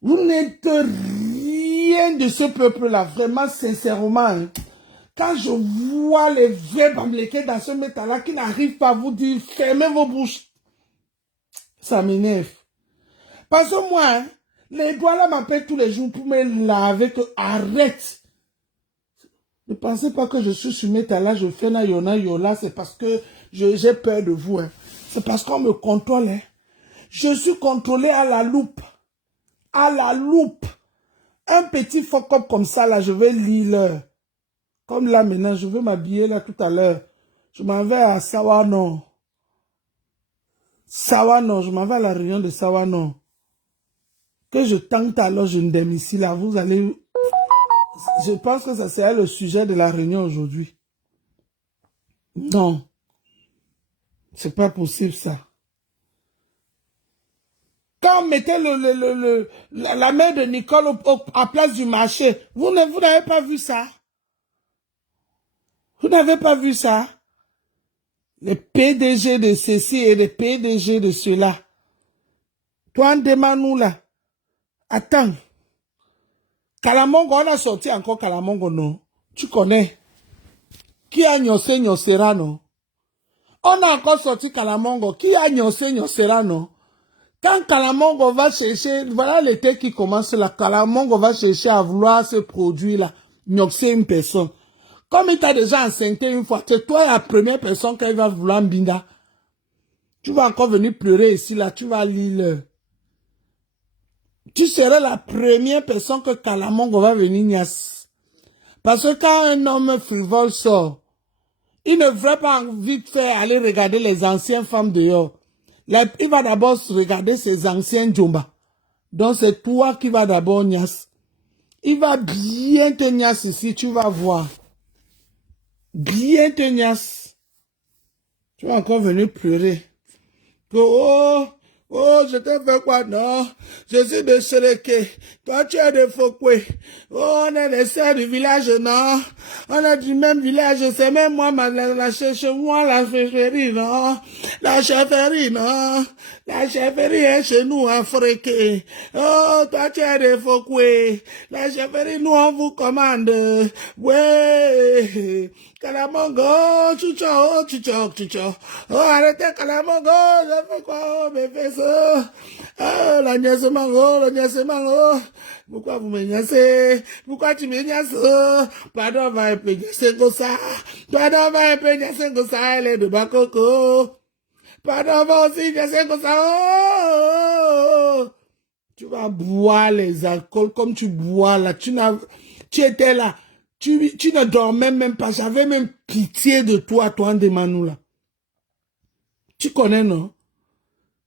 Vous n'êtes rien de ce peuple-là, vraiment, sincèrement. Hein. Quand je vois les vrais bamléqués dans ce métal-là qui n'arrivent pas à vous dire, fermez vos bouches. Ça m'énerve. Parce que moi, hein, les doigts là m'appellent tous les jours pour me laver, que arrête. Ne pensez pas que je suis sur métal-là, je fais na yona yola, c'est parce que j'ai peur de vous. Hein. C'est parce qu'on me contrôle. Hein. Je suis contrôlé à la loupe. À la loupe. Un petit fuck-up comme ça, là, je vais lire l'heure. Comme là, maintenant, je veux m'habiller là tout à l'heure. Je m'en vais à Sawano. Sawano, je m'en vais à la réunion de Sawano. Que je tente alors, je ne m'aime ici, là, vous allez... Je pense que ça serait le sujet de la réunion aujourd'hui. Non. C'est pas possible, ça. Quand on mettait la mère de Nicole à place du marché, vous n'avez pas vu ça? Vous n'avez pas vu ça? Les PDG de ceci et les PDG de cela. Toi, demande-nous là. Attends. Kalamongo, on a sorti encore Kalamongo, non? Tu connais? Qui a Nyosera, non? On a encore sorti Kalamongo. Qui a Nyosera, non? Quand Kalamongo va chercher, voilà l'été qui commence là, Kalamongo va chercher à vouloir ce produit-là, Nyosé une personne. Comme il t'a déjà enceinté une fois, c'est toi la première personne qui va vouloir Mbinda. Tu vas encore venir pleurer ici, là, tu vas lire. Tu serais la première personne que Kalamongo va venir niasse. Parce que quand un homme frivole sort, il ne devrait pas vite faire aller regarder les anciennes femmes dehors. Il va d'abord regarder ses anciens djomba. Donc c'est toi qui va d'abord niasse. Il va bien te niasse ici, tu vas voir. Bien te niasse. Tu vas encore venir pleurer. Oh, je t'ai fait quoi, non? Je suis de Séléké. Toi, tu es de Fokwe. Oh, on est des sœurs du village, non? On est du même village. C'est même moi, la chefferie, non? La chefferie, non? La chefferie est chez nous, à Fréqué. Oh, toi, tu es de Fokwe. La chefferie, nous, on vous commande. Ouais. Kalamongo, chucho, chucho. Oh, arrêtez Kalamongo, je fais quoi, mes faisceaux? Oh, la niasse mango. Pourquoi vous me niassez? Pourquoi tu me niasses? Pardon, va un peu niasser comme ça. Pardon, va un peu niasser comme ça, elle est de Bakoko. Pardon, va aussi niasser comme ça. Oh. Tu vas boire les alcools comme tu bois là. Tu étais là. Tu ne dormais même pas. J'avais même pitié de toi, Ndemanou, là. Tu connais, non?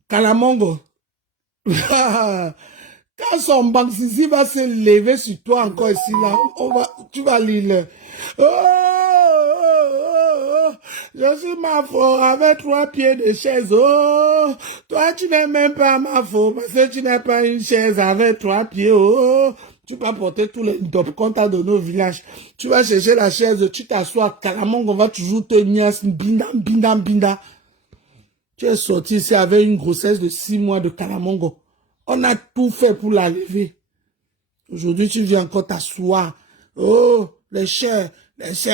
Kalamongo. Quand son banque-sisi va se lever sur toi encore ici, là, tu vas lire. Oh, je suis ma faute avec 3 pieds de chaise. Oh, toi, tu n'es même pas ma faute parce que tu n'es pas une chaise avec 3 pieds. Oh, tu vas porter tous les top qu'on t'a donné au village. Tu vas chercher la chaise, tu t'assois. Kalamongo va toujours te niasse. Binda. Tu es sorti ici avec une grossesse de 6 mois de Kalamongo. On a tout fait pour la lever. Aujourd'hui, tu viens encore t'asseoir. Oh, les chers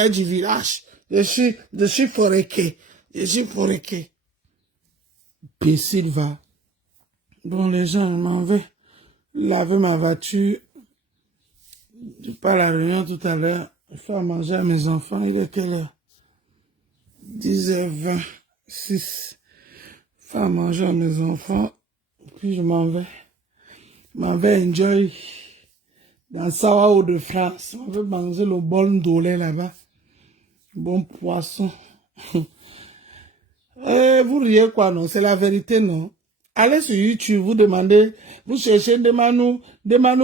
du village. Je suis foréqué. Imbécile, va. Bon, les gens, je m'en vais laver ma voiture. Je pars à la réunion tout à l'heure. Je fais à manger à mes enfants. Il est quelle heure? 10h26. Je fais à manger à mes enfants. Puis je m'en vais. Je m'en vais enjoy dans Sao de France. On va manger le bon dolé là-bas. Bon poisson. Vous riez quoi, non? C'est la vérité, non? Allez sur YouTube, vous demandez, vous cherchez Ndemanou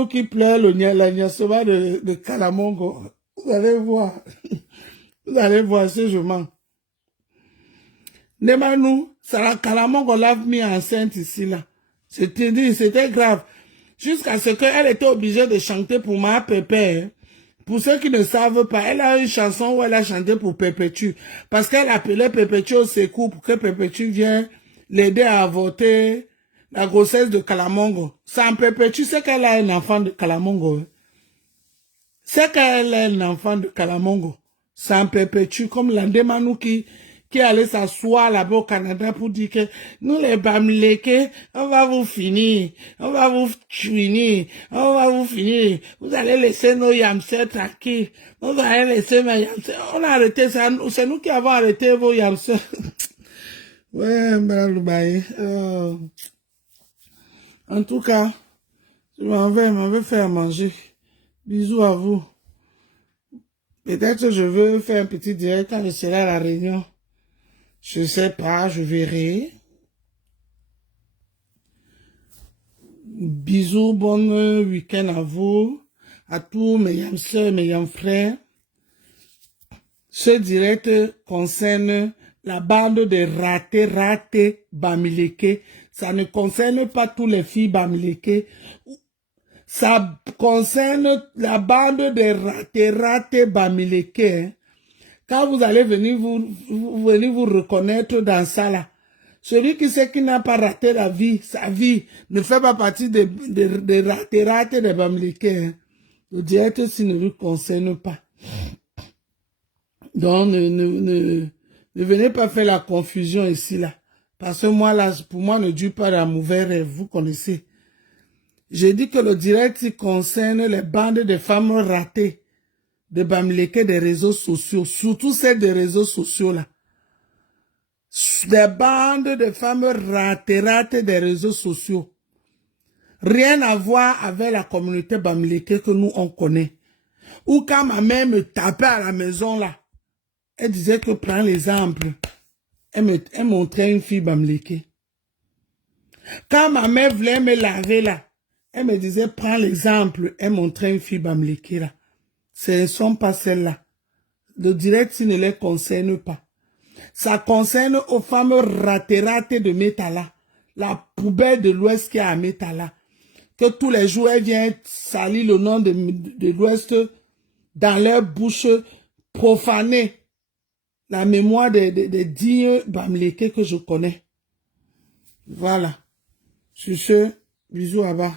qui pleure la niassova de Kalamongo. Vous allez voir. Vous allez voir si je mens. Ndemanou, Sarah Kalamongo l'a mis enceinte ici, là. C'était grave. Jusqu'à ce qu'elle était obligée de chanter pour ma Pépé. Pour ceux qui ne savent pas, elle a une chanson où elle a chanté pour Pépétu. Parce qu'elle appelait Pépétu au secours pour que Pépétu vienne l'aider à avorter la grossesse de Kalamongo. Sans Pépétu, c'est qu'elle a un enfant de Kalamongo. C'est qu'elle a un enfant de Kalamongo. s'en perpétue, comme l'Andemanou qui allait s'asseoir là-bas au Canada pour dire que nous les Bamileke, on va vous finir, on va vous finir, on va vous finir, vous allez laisser nos Yamsers tranquilles, vous allez laisser mes Yamsers, on a arrêté ça, c'est nous qui avons arrêté vos Yamsers. Ouais, Mbalaloubaye. En tout cas, je m'en vais faire manger. Bisous à vous. Peut-être que je veux faire un petit direct quand je serai à la Réunion. Je sais pas, je verrai. Bisous, bon week-end à vous, à tous mes yam-sœurs, mes yam-frères. Ce direct concerne la bande de ratés Bamileke. Ça ne concerne pas tous les filles Bamileke. Ça concerne la bande de ratés Bamileke. Hein. Quand vous allez venir vous reconnaître dans ça là. Celui qui sait qu'il n'a pas raté la vie, sa vie, ne fait pas partie des ratés de Bamileke. Hein. Le direct s'il ne vous concerne pas. Donc, ne venez pas faire la confusion ici, là. Parce que moi, là, pour moi, ne dure pas la mauvais rêve, vous connaissez. J'ai dit que le direct concerne les bandes de femmes ratées de Bamileke des réseaux sociaux, surtout celles des réseaux sociaux, là. Des bandes de femmes ratées des réseaux sociaux. Rien à voir avec la communauté Bamileke que nous, on connaît. Ou quand ma mère me tapait à la maison, là, elle disait que prends l'exemple. Elle montrait une fille Bamileke. Quand ma mère voulait me laver là, elle me disait prends l'exemple. Elle montrait une fille Bamileke là. Ce ne sont pas celles-là. Le direct ne les concerne pas. Ça concerne aux femmes ratées de Métala. La poubelle de l'Ouest qui est à Métala. Que tous les jours elle vient salir le nom de l'Ouest dans leur bouche profanée. La mémoire des dignes Bamileke que je connais. Voilà. Sur ce, bisous à bas.